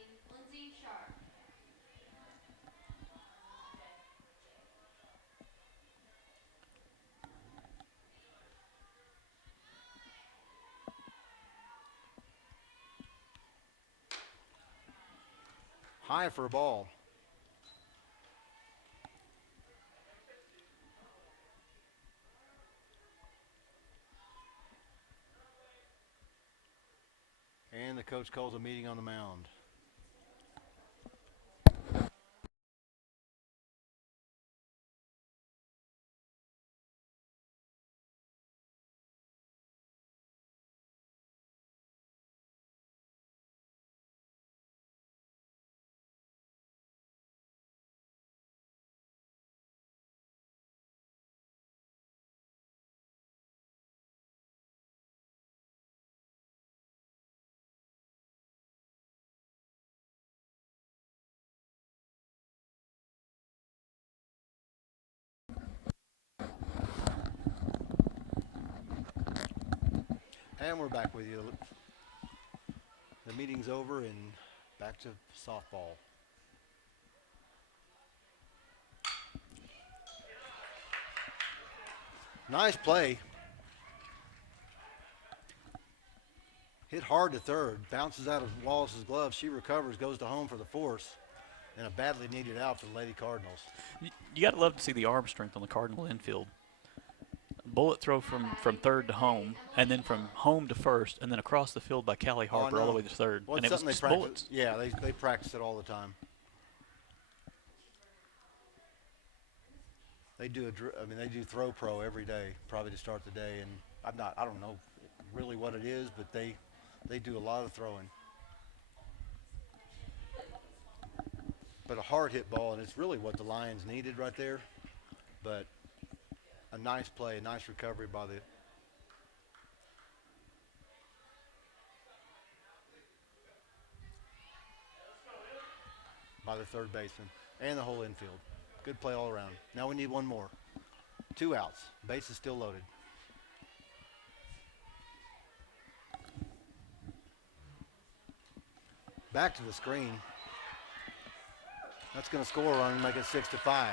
Lindsay Sharp. high for a ball. And the coach calls a meeting on the mound. And we're back with you. The meeting's over and back to softball. Nice play. Hit hard to third. Bounces out of Wallace's glove. She recovers, goes to home for the force. And a badly needed out for the Lady Cardinals. You got to love to see the arm strength on the Cardinal infield. Bullet throw from third to home, and then from home to first, and then across the field by Callie Harper all the way to third. Well, and it's it was something just they practice. bullets. Yeah, they practice it all the time. They do they do throw pro every day, probably to start the day. And I don't know really what it is, but they do a lot of throwing. But a hard hit ball, and it's really what the Lions needed right there. But a nice play, a nice recovery by the third baseman and the whole infield. Good play all around. Now we need one more. 2 outs. Base is still loaded. Back to the screen. That's going to score a run and make it 6-5.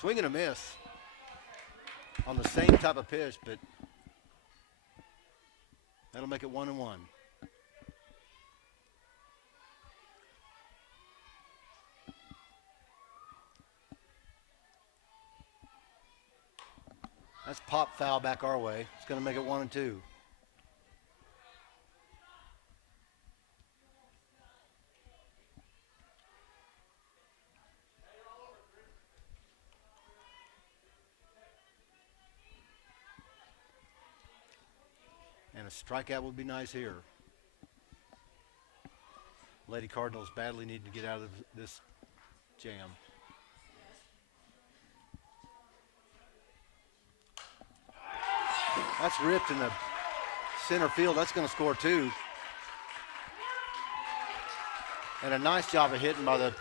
Swing and a miss on the same type of pitch, but that'll make it 1-1. That's pop foul back our way. It's going to make it 1-2. And a strikeout would be nice here. Lady Cardinals badly need to get out of this jam. That's ripped in the center field. That's going to score 2. And a nice job of hitting by the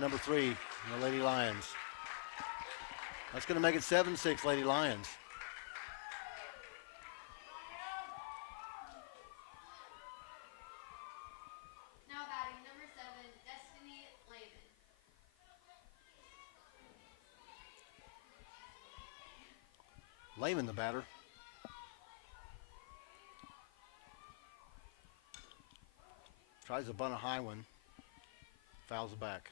number 3, the Lady Lions. That's going to make it 7-6 Lady Lions. Now batting number 7, Destiny Lehman. Lehman, the batter. Tries to bunt a high one. Fouls it back.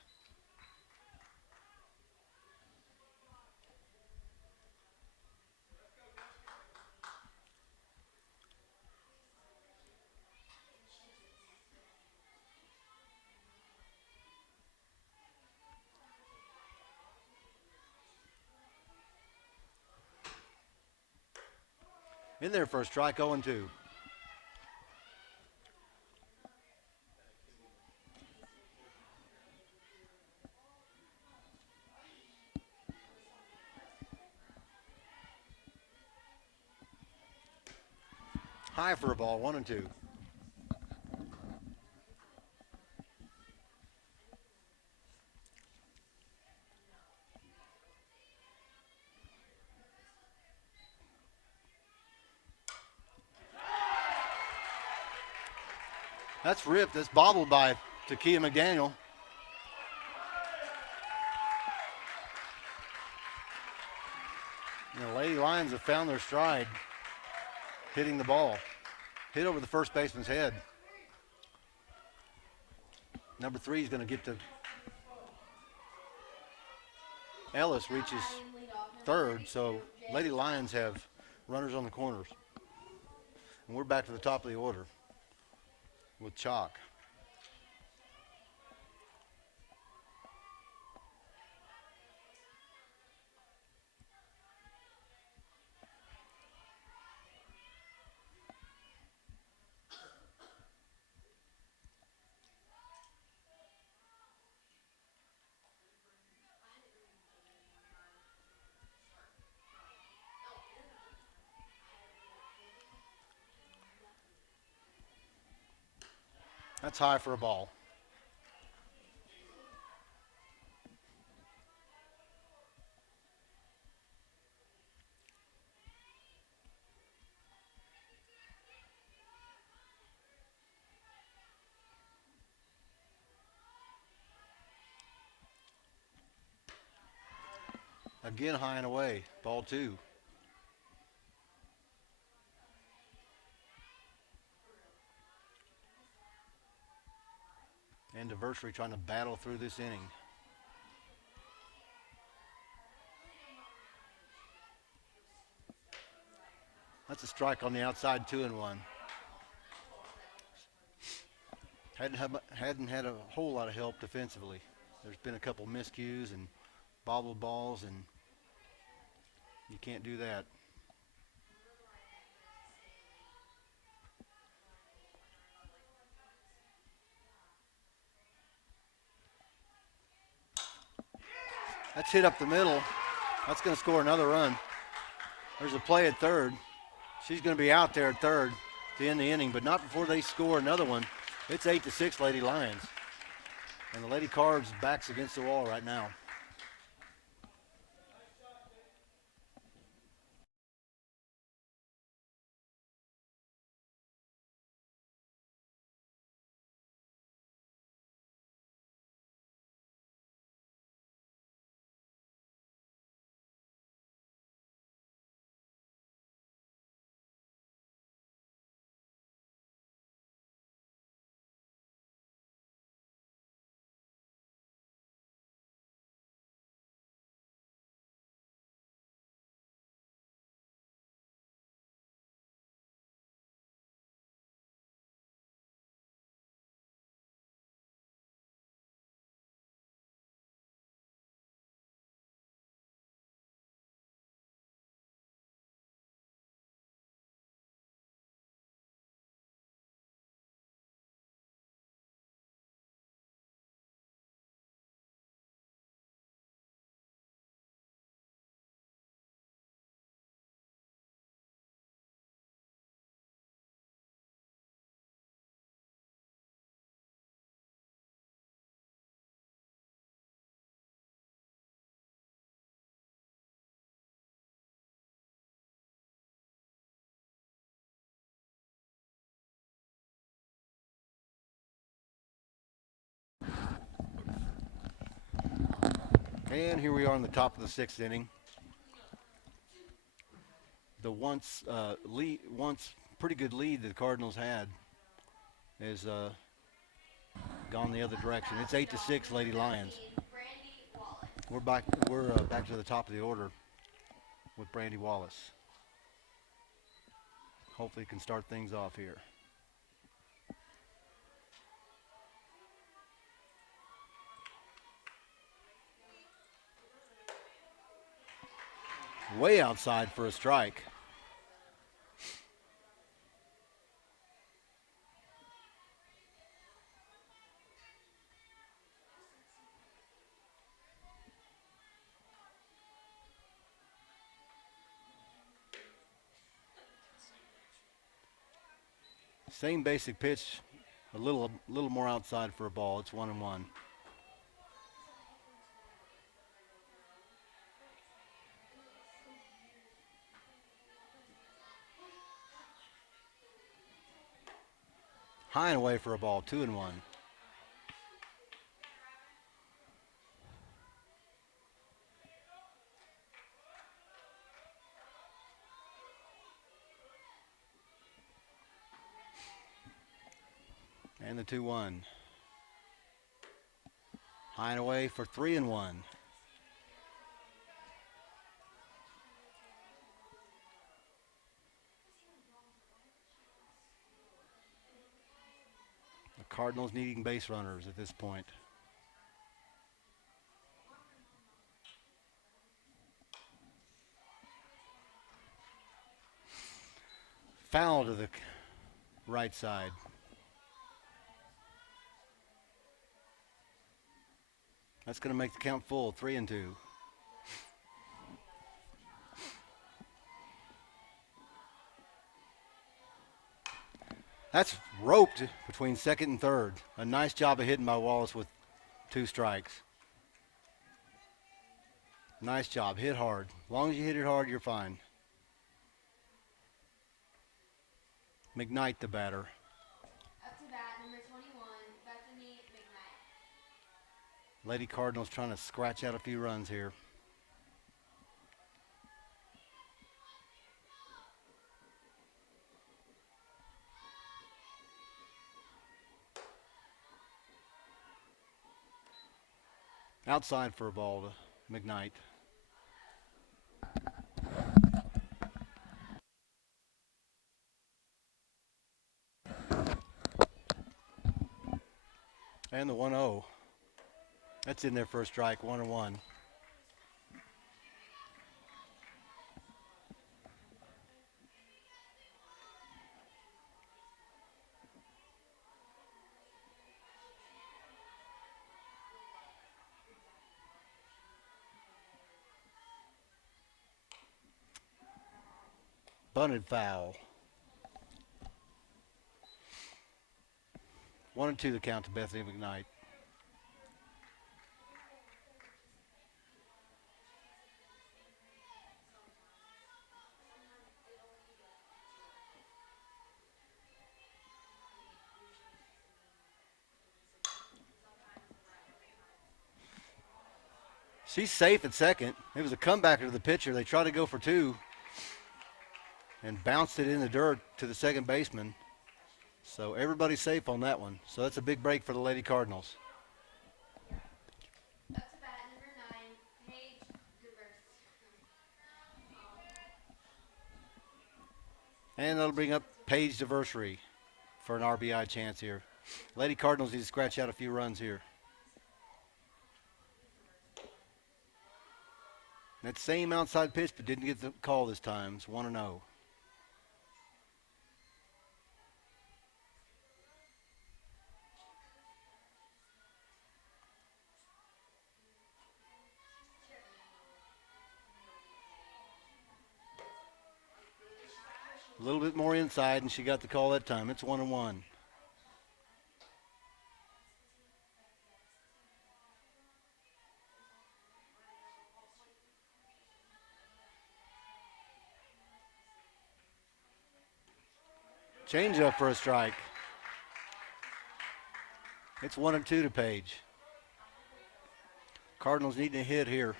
In there for a strike, 0-2. High for a ball, 1-2. That's ripped. That's bobbled by Takia McDaniel. The Lady Lions have found their stride hitting the ball. Hit over the first baseman's head. Number 3 is going to get to Ellis, reaches third, so Lady Lions have runners on the corners. And we're back to the top of the order with Chalk. That's high for a ball. Again, high and away. Ball two. And Varsity trying to battle through this inning. That's a strike on the outside, 2-1. Hadn't had a whole lot of help defensively. There's been a couple miscues and bobbled balls, and you can't do that. That's hit up the middle. That's going to score another run. There's a play at third. She's going to be out there at third to end the inning, but not before they score another one. It's 8-6 Lady Lions. And the Lady Cards' back's against the wall right now. And here we are in the top of the sixth inning. The once pretty good lead that the Cardinals had is gone the other direction. It's 8-6 Lady Lions. We're back to the top of the order with Brandy Wallace. Hopefully can start things off here. Way outside for a strike. Same basic pitch, a little more outside for a ball. It's 1-1. High and away for a ball, 2-1. And the 2-1. High and away for 3-1. The Cardinals needing base runners at this point. Foul to the right side. That's going to make the count full, 3-2. That's roped between second and third. A nice job of hitting by Wallace with 2 strikes. Nice job. Hit hard. As long as you hit it hard, you're fine. McKnight, the batter. Up to bat, number 21, Bethany McKnight. Lady Cardinals trying to scratch out a few runs here. Outside for a ball to McKnight. And the 1-0. That's in there for a strike, 1-1. Bunted foul. 1-2 the count to Bethany McKnight. She's safe at second. It was a comebacker to the pitcher. They tried to go for 2 and bounced it in the dirt to the second baseman. So everybody's safe on that one. So that's a big break for the Lady Cardinals. Up to bat, number 9, Paige Diverse. And that'll bring up Paige Diversary for an RBI chance here. Lady Cardinals need to scratch out a few runs here. That same outside pitch, but didn't get the call this time. It's 1-0. A little bit more inside, and she got the call that time. It's 1-1. Change up for a strike. It's 1-2 to Page. Cardinals needing a hit here.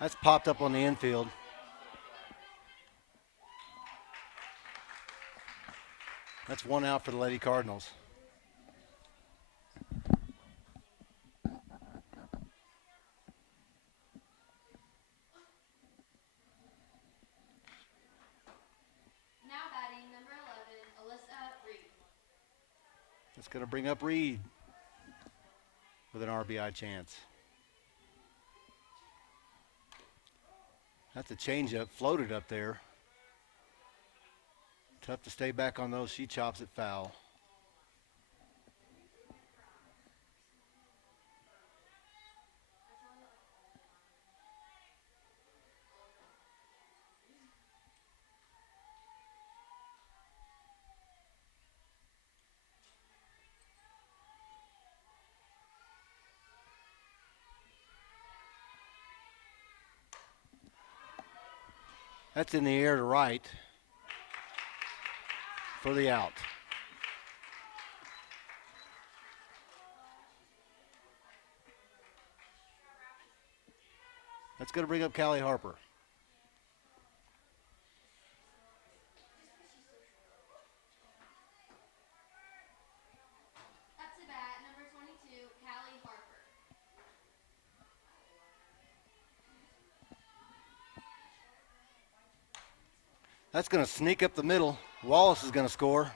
That's popped up on the infield. That's 1 out for the Lady Cardinals. Now batting, number 11, Alyssa Reed. That's going to bring up Reed with an RBI chance. That's a changeup, floated up there. Tough to stay back on those. She chops it foul. That's in the air to right for the out. That's going to bring up Callie Harper. Up to bat, number 22, Callie Harper. That's going to sneak up the middle. Wallace is going to score.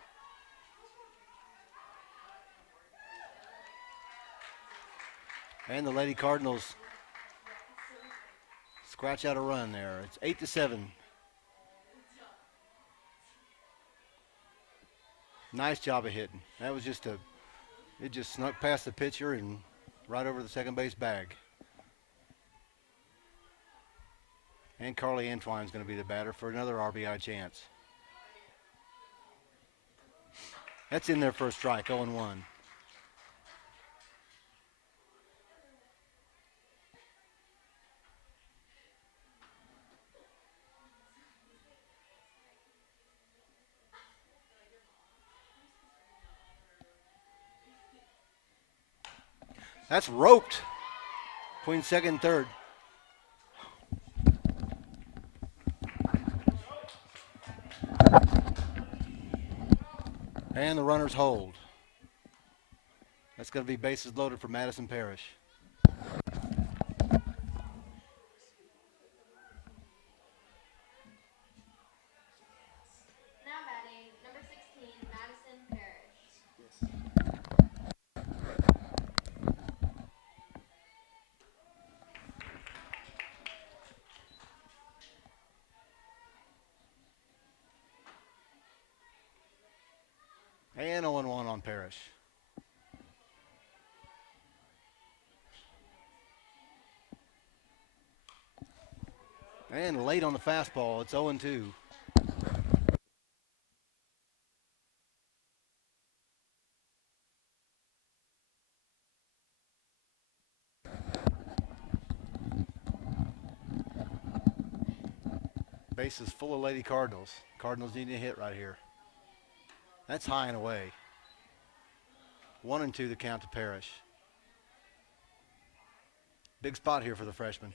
And the Lady Cardinals scratch out a run there. It's 8-7. Nice job of hitting. That was it just snuck past the pitcher and right over the second base bag. And Carly Antwine's going to be the batter for another RBI chance. That's in there for a strike, 0-1. That's roped between second and third. And the runners hold. That's going to be bases loaded for Madison Parrish. Now batting, number 16, Madison Parrish. And 0-1 on Parrish. And late on the fastball, it's 0-2. Bases full of Lady Cardinals. Cardinals need a hit right here. That's high and away. 1-2 the count to Parrish. Big spot here for the freshman.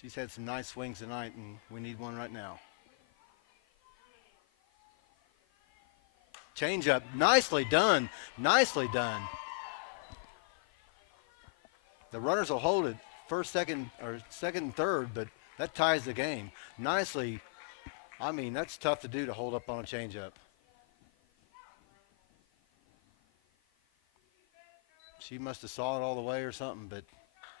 She's had some nice swings tonight, and we need one right now. Change up. Nicely done. Nicely done. The runners will hold it first, second, and third, but that ties the game. Nicely. I mean, that's tough to do, to hold up on a changeup. She must have saw it all the way or something, but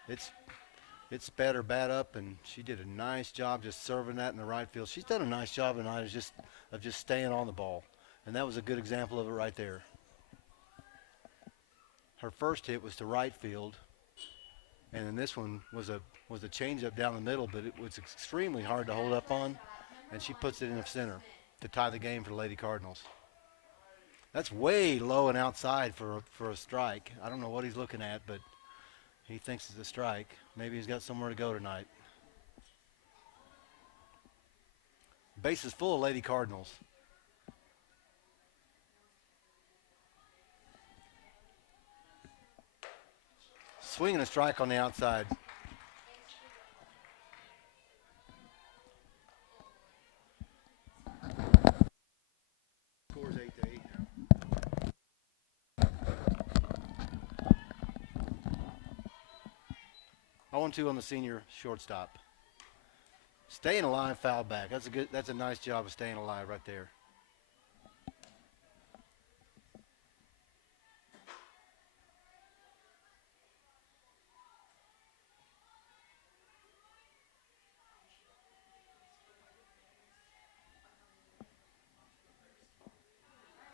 it sped her bat up, and she did a nice job just serving that in the right field. She's done a nice job tonight of just staying on the ball, and that was a good example of it right there. Her first hit was to right field, and then this one was a changeup down the middle, but it was extremely hard to hold up on, and she puts it in the center to tie the game for the Lady Cardinals. That's way low and outside for a strike. I don't know what he's looking at, but he thinks it's a strike. Maybe he's got somewhere to go tonight. Base is full of Lady Cardinals. Swinging a strike on the outside. Scores 8-8 now. 0-2 on the senior shortstop. Staying alive, foul back. That's a nice job of staying alive right there.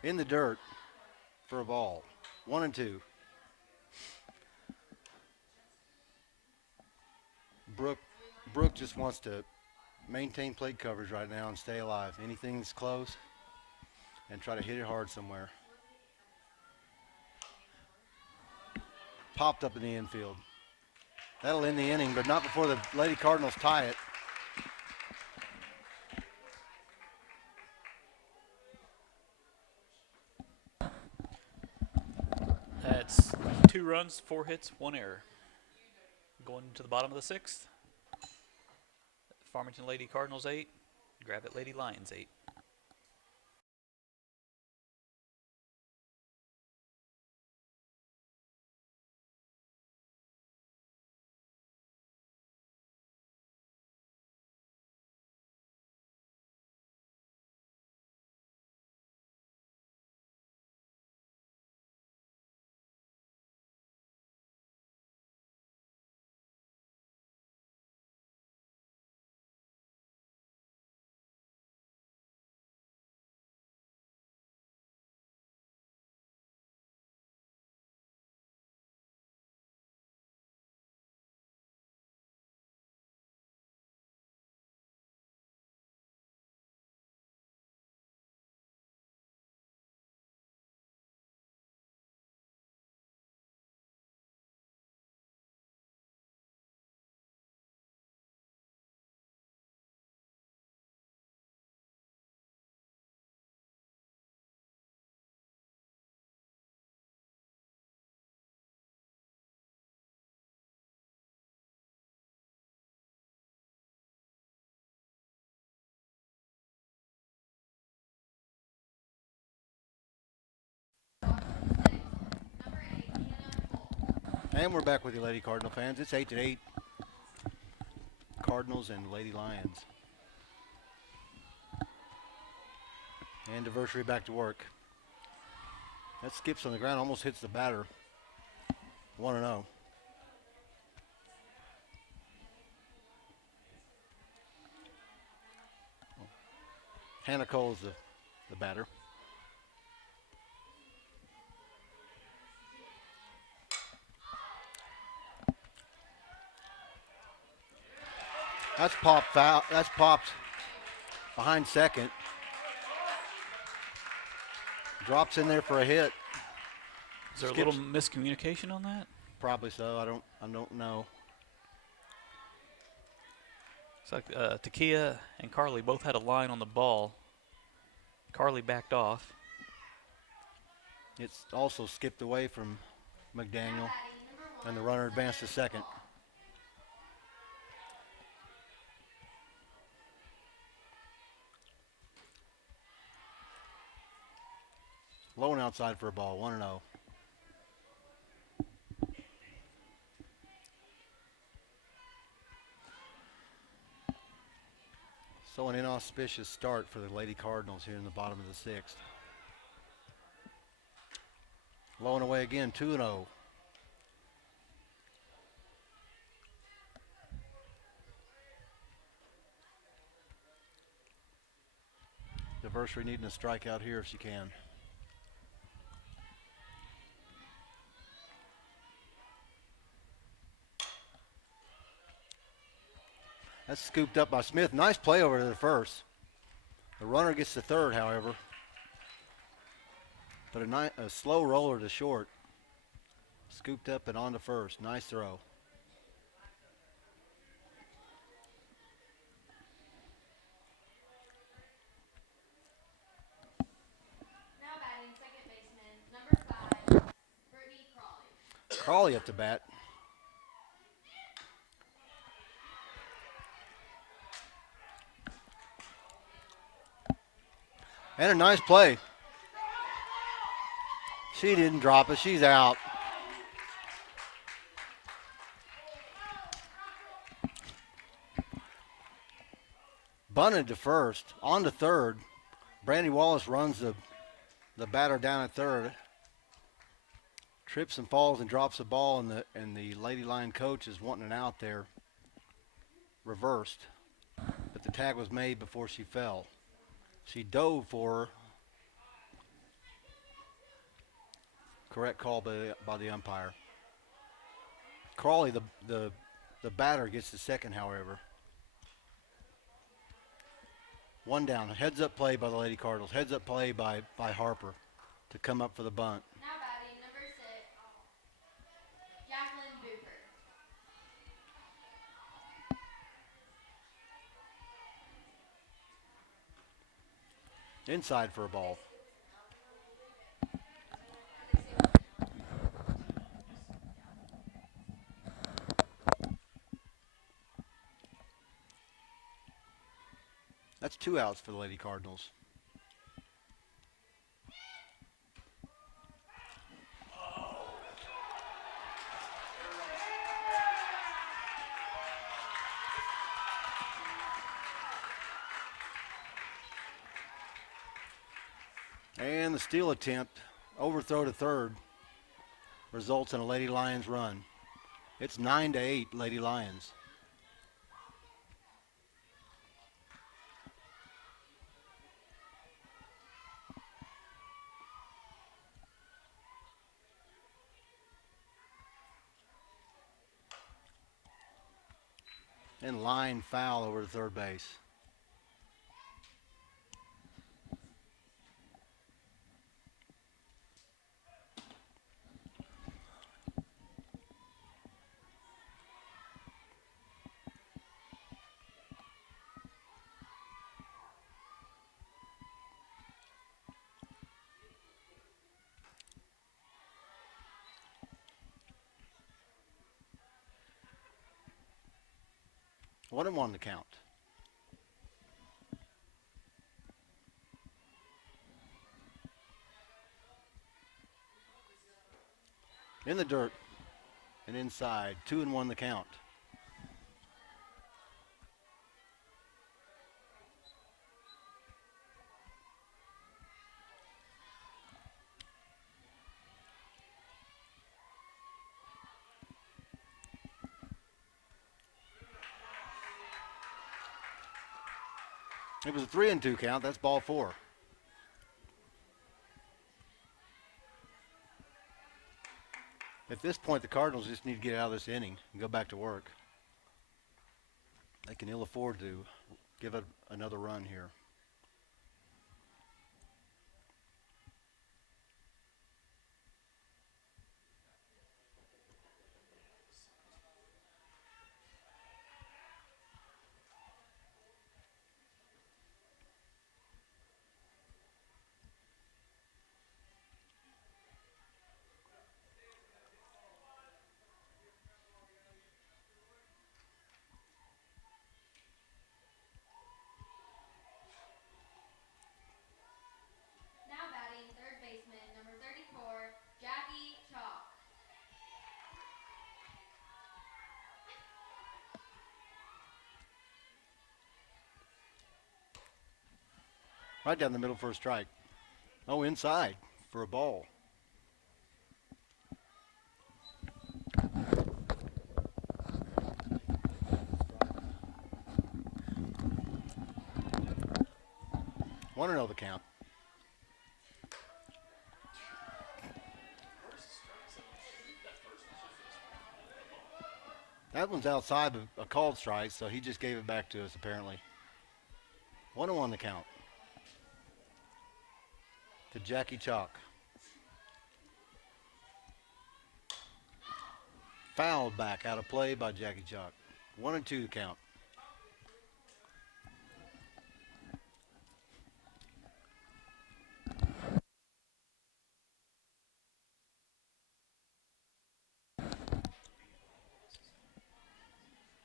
In the dirt for a ball. 1-2. Brooke just wants to maintain plate coverage right now and stay alive. Anything that's close, and try to hit it hard somewhere. Popped up in the infield. That'll end the inning, but not before the Lady Cardinals tie it. That's 2 runs, 4 hits, 1 error. Going to the bottom of the 6th. Farmington Lady Cardinals 8, Gravette Lady Lions 8. And we're back with you, Lady Cardinal fans. It's 8-8. Cardinals and Lady Lions. And Diversity back to work. That skips on the ground, almost hits the batter. 1-0. Hannah Cole is the batter. That's popped foul. That's popped behind second. Drops in there for a hit. Is there a little miscommunication on that? Probably so. I don't know. It's like Takia and Carly both had a line on the ball. Carly backed off. It's also skipped away from McDaniel, and the runner advanced to second. Low and outside for a ball, 1-0. So an inauspicious start for the Lady Cardinals here in the bottom of the sixth. Low and away again, 2-0. Diversity needing a strikeout here if she can. That's scooped up by Smith. Nice play over to the first. The runner gets to third, however. But a slow roller to short. Scooped up and on to first. Nice throw. Now batting second baseman, number 5, Brittany Crawley. Crawley up to bat. And a nice play. She didn't drop it. She's out. Bunted to first. On to third. Brandy Wallace runs the batter down at third. Trips and falls and drops the ball, and the Lady Lion coach is wanting an out there. Reversed. But the tag was made before she fell. She dove for her. Correct call by the umpire. Crawley, the batter, gets the second, however. One down. Heads up play by the Lady Cardinals. Heads up play by Harper to come up for the bunt. Now batting number 6, Jacqueline Booper. Inside for a ball. That's 2 outs for the Lady Cardinals. And the steal attempt, overthrow to third, results in a Lady Lions run. It's 9-8 Lady Lions. And line foul over to third base. One and one to count. In the dirt. and inside. 2-1 the count. It was a 3-2 count. That's ball 4. At this point, the Cardinals just need to get out of this inning and go back to work. They can ill afford to give it another run here. Now batting third baseman, number 34, Jackie Chalk. Right down the middle for a strike. Oh, inside for a ball. Want to know the count. That one's outside of a called strike, so he just gave it back to us apparently. 1-1 the count to Jackie Chalk. Fouled back out of play by Jackie Chalk. 1-2 the count.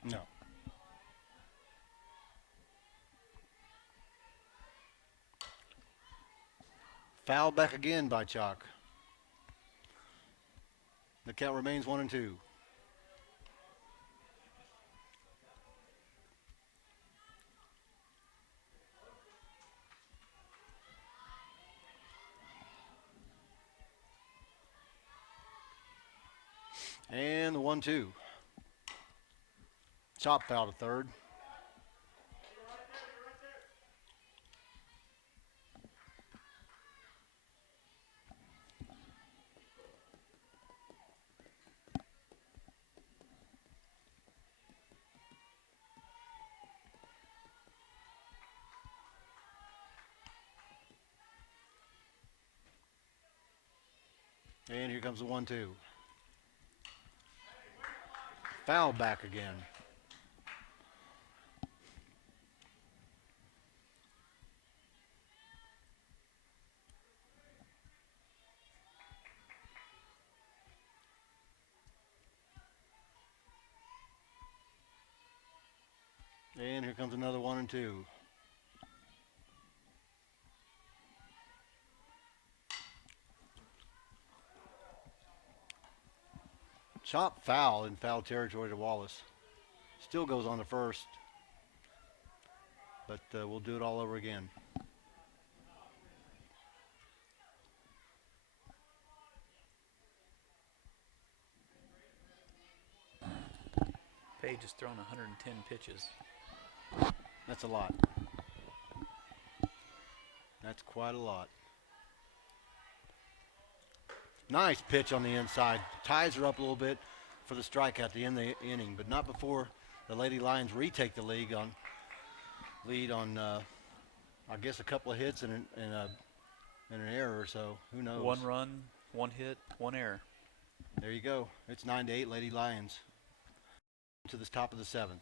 No. Fouled back again by Chalk. The count remains 1-2. And the 1-2. Chop foul to third. And here comes the 1-2. Foul back again. And here comes another 1-2. Chop foul in foul territory to Wallace. Still goes on to first. But we'll do it all over again. Page has thrown 110 pitches. That's a lot. That's quite a lot. Nice pitch on the inside. Ties her up a little bit for the strikeout at the end of the inning, but not before the Lady Lions retake the lead on I guess a couple of hits and an error or so. Who knows? 1 run, 1 hit, 1 error. There you go. It's 9-8 Lady Lions to the top of the 7th.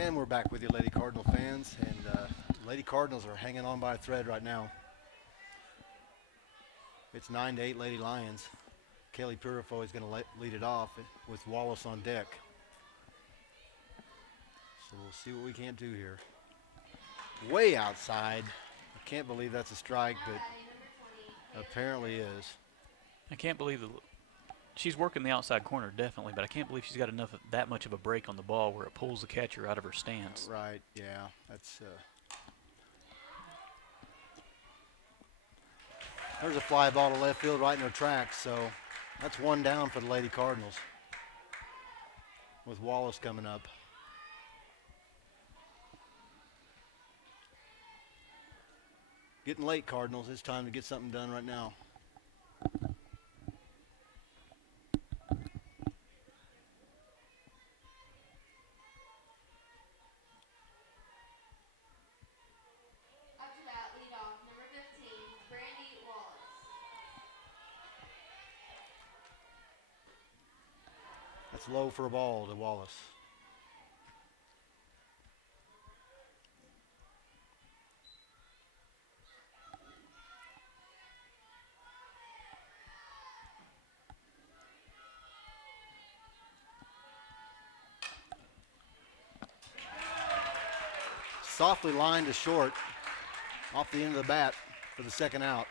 And we're back with you, Lady Cardinal fans. And Lady Cardinals are hanging on by a thread right now. It's 9-8 Lady Lions. Kaylee Purifoy is going to lead it off with Wallace on deck. So we'll see what we can't do here. Way outside. I can't believe that's a strike, Now but batting number 20, apparently is. I can't believe she's working the outside corner definitely, but I can't believe she's got that much of a break on the ball where it pulls the catcher out of her stance. Right, yeah. That's there's a fly ball to left field right in her tracks, so that's one down for the Lady Cardinals with Wallace coming up. Getting late, Cardinals. It's time to get something done right now. up to bat, leadoff, number 15, Brandy Wallace. That's low for a ball to Wallace. Softly lined to short off the end of the bat for the second out.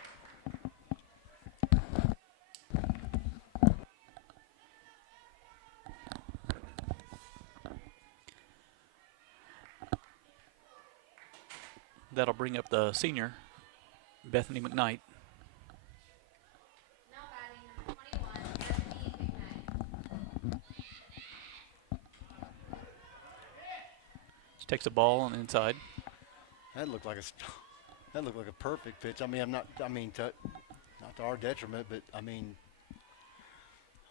That'll bring up the senior, Bethany McKnight. Now batting number 21, Bethany McKnight. She takes a ball on the inside. That looked like a perfect pitch. Not to our detriment, but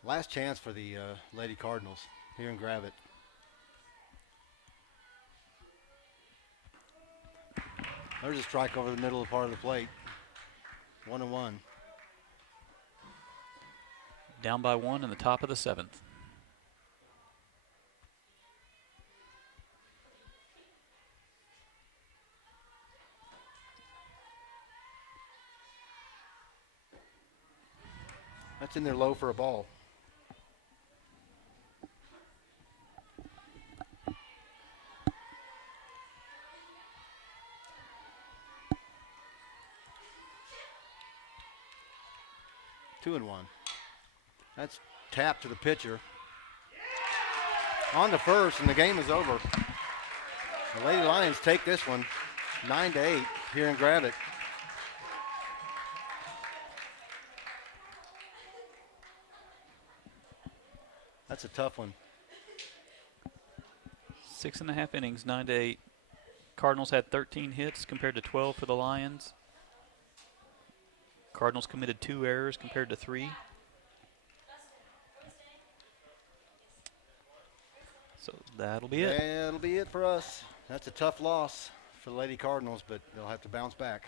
last chance for the Lady Cardinals here in Gravette. There's a strike over the middle of the part of the plate. 1-1. Down by one in the top of the seventh. That's in there low for a ball. Two and one. That's tapped to the pitcher. On to first, and the game is over. The Lady Lions take this one, 9-8 here in Gravette. That's a tough one. 6.5 innings, 9-8. Cardinals had 13 hits compared to 12 for the Lions. Cardinals committed 2 errors compared to 3. So that'll be it. That'll be it for us. That's a tough loss for the Lady Cardinals, but they'll have to bounce back.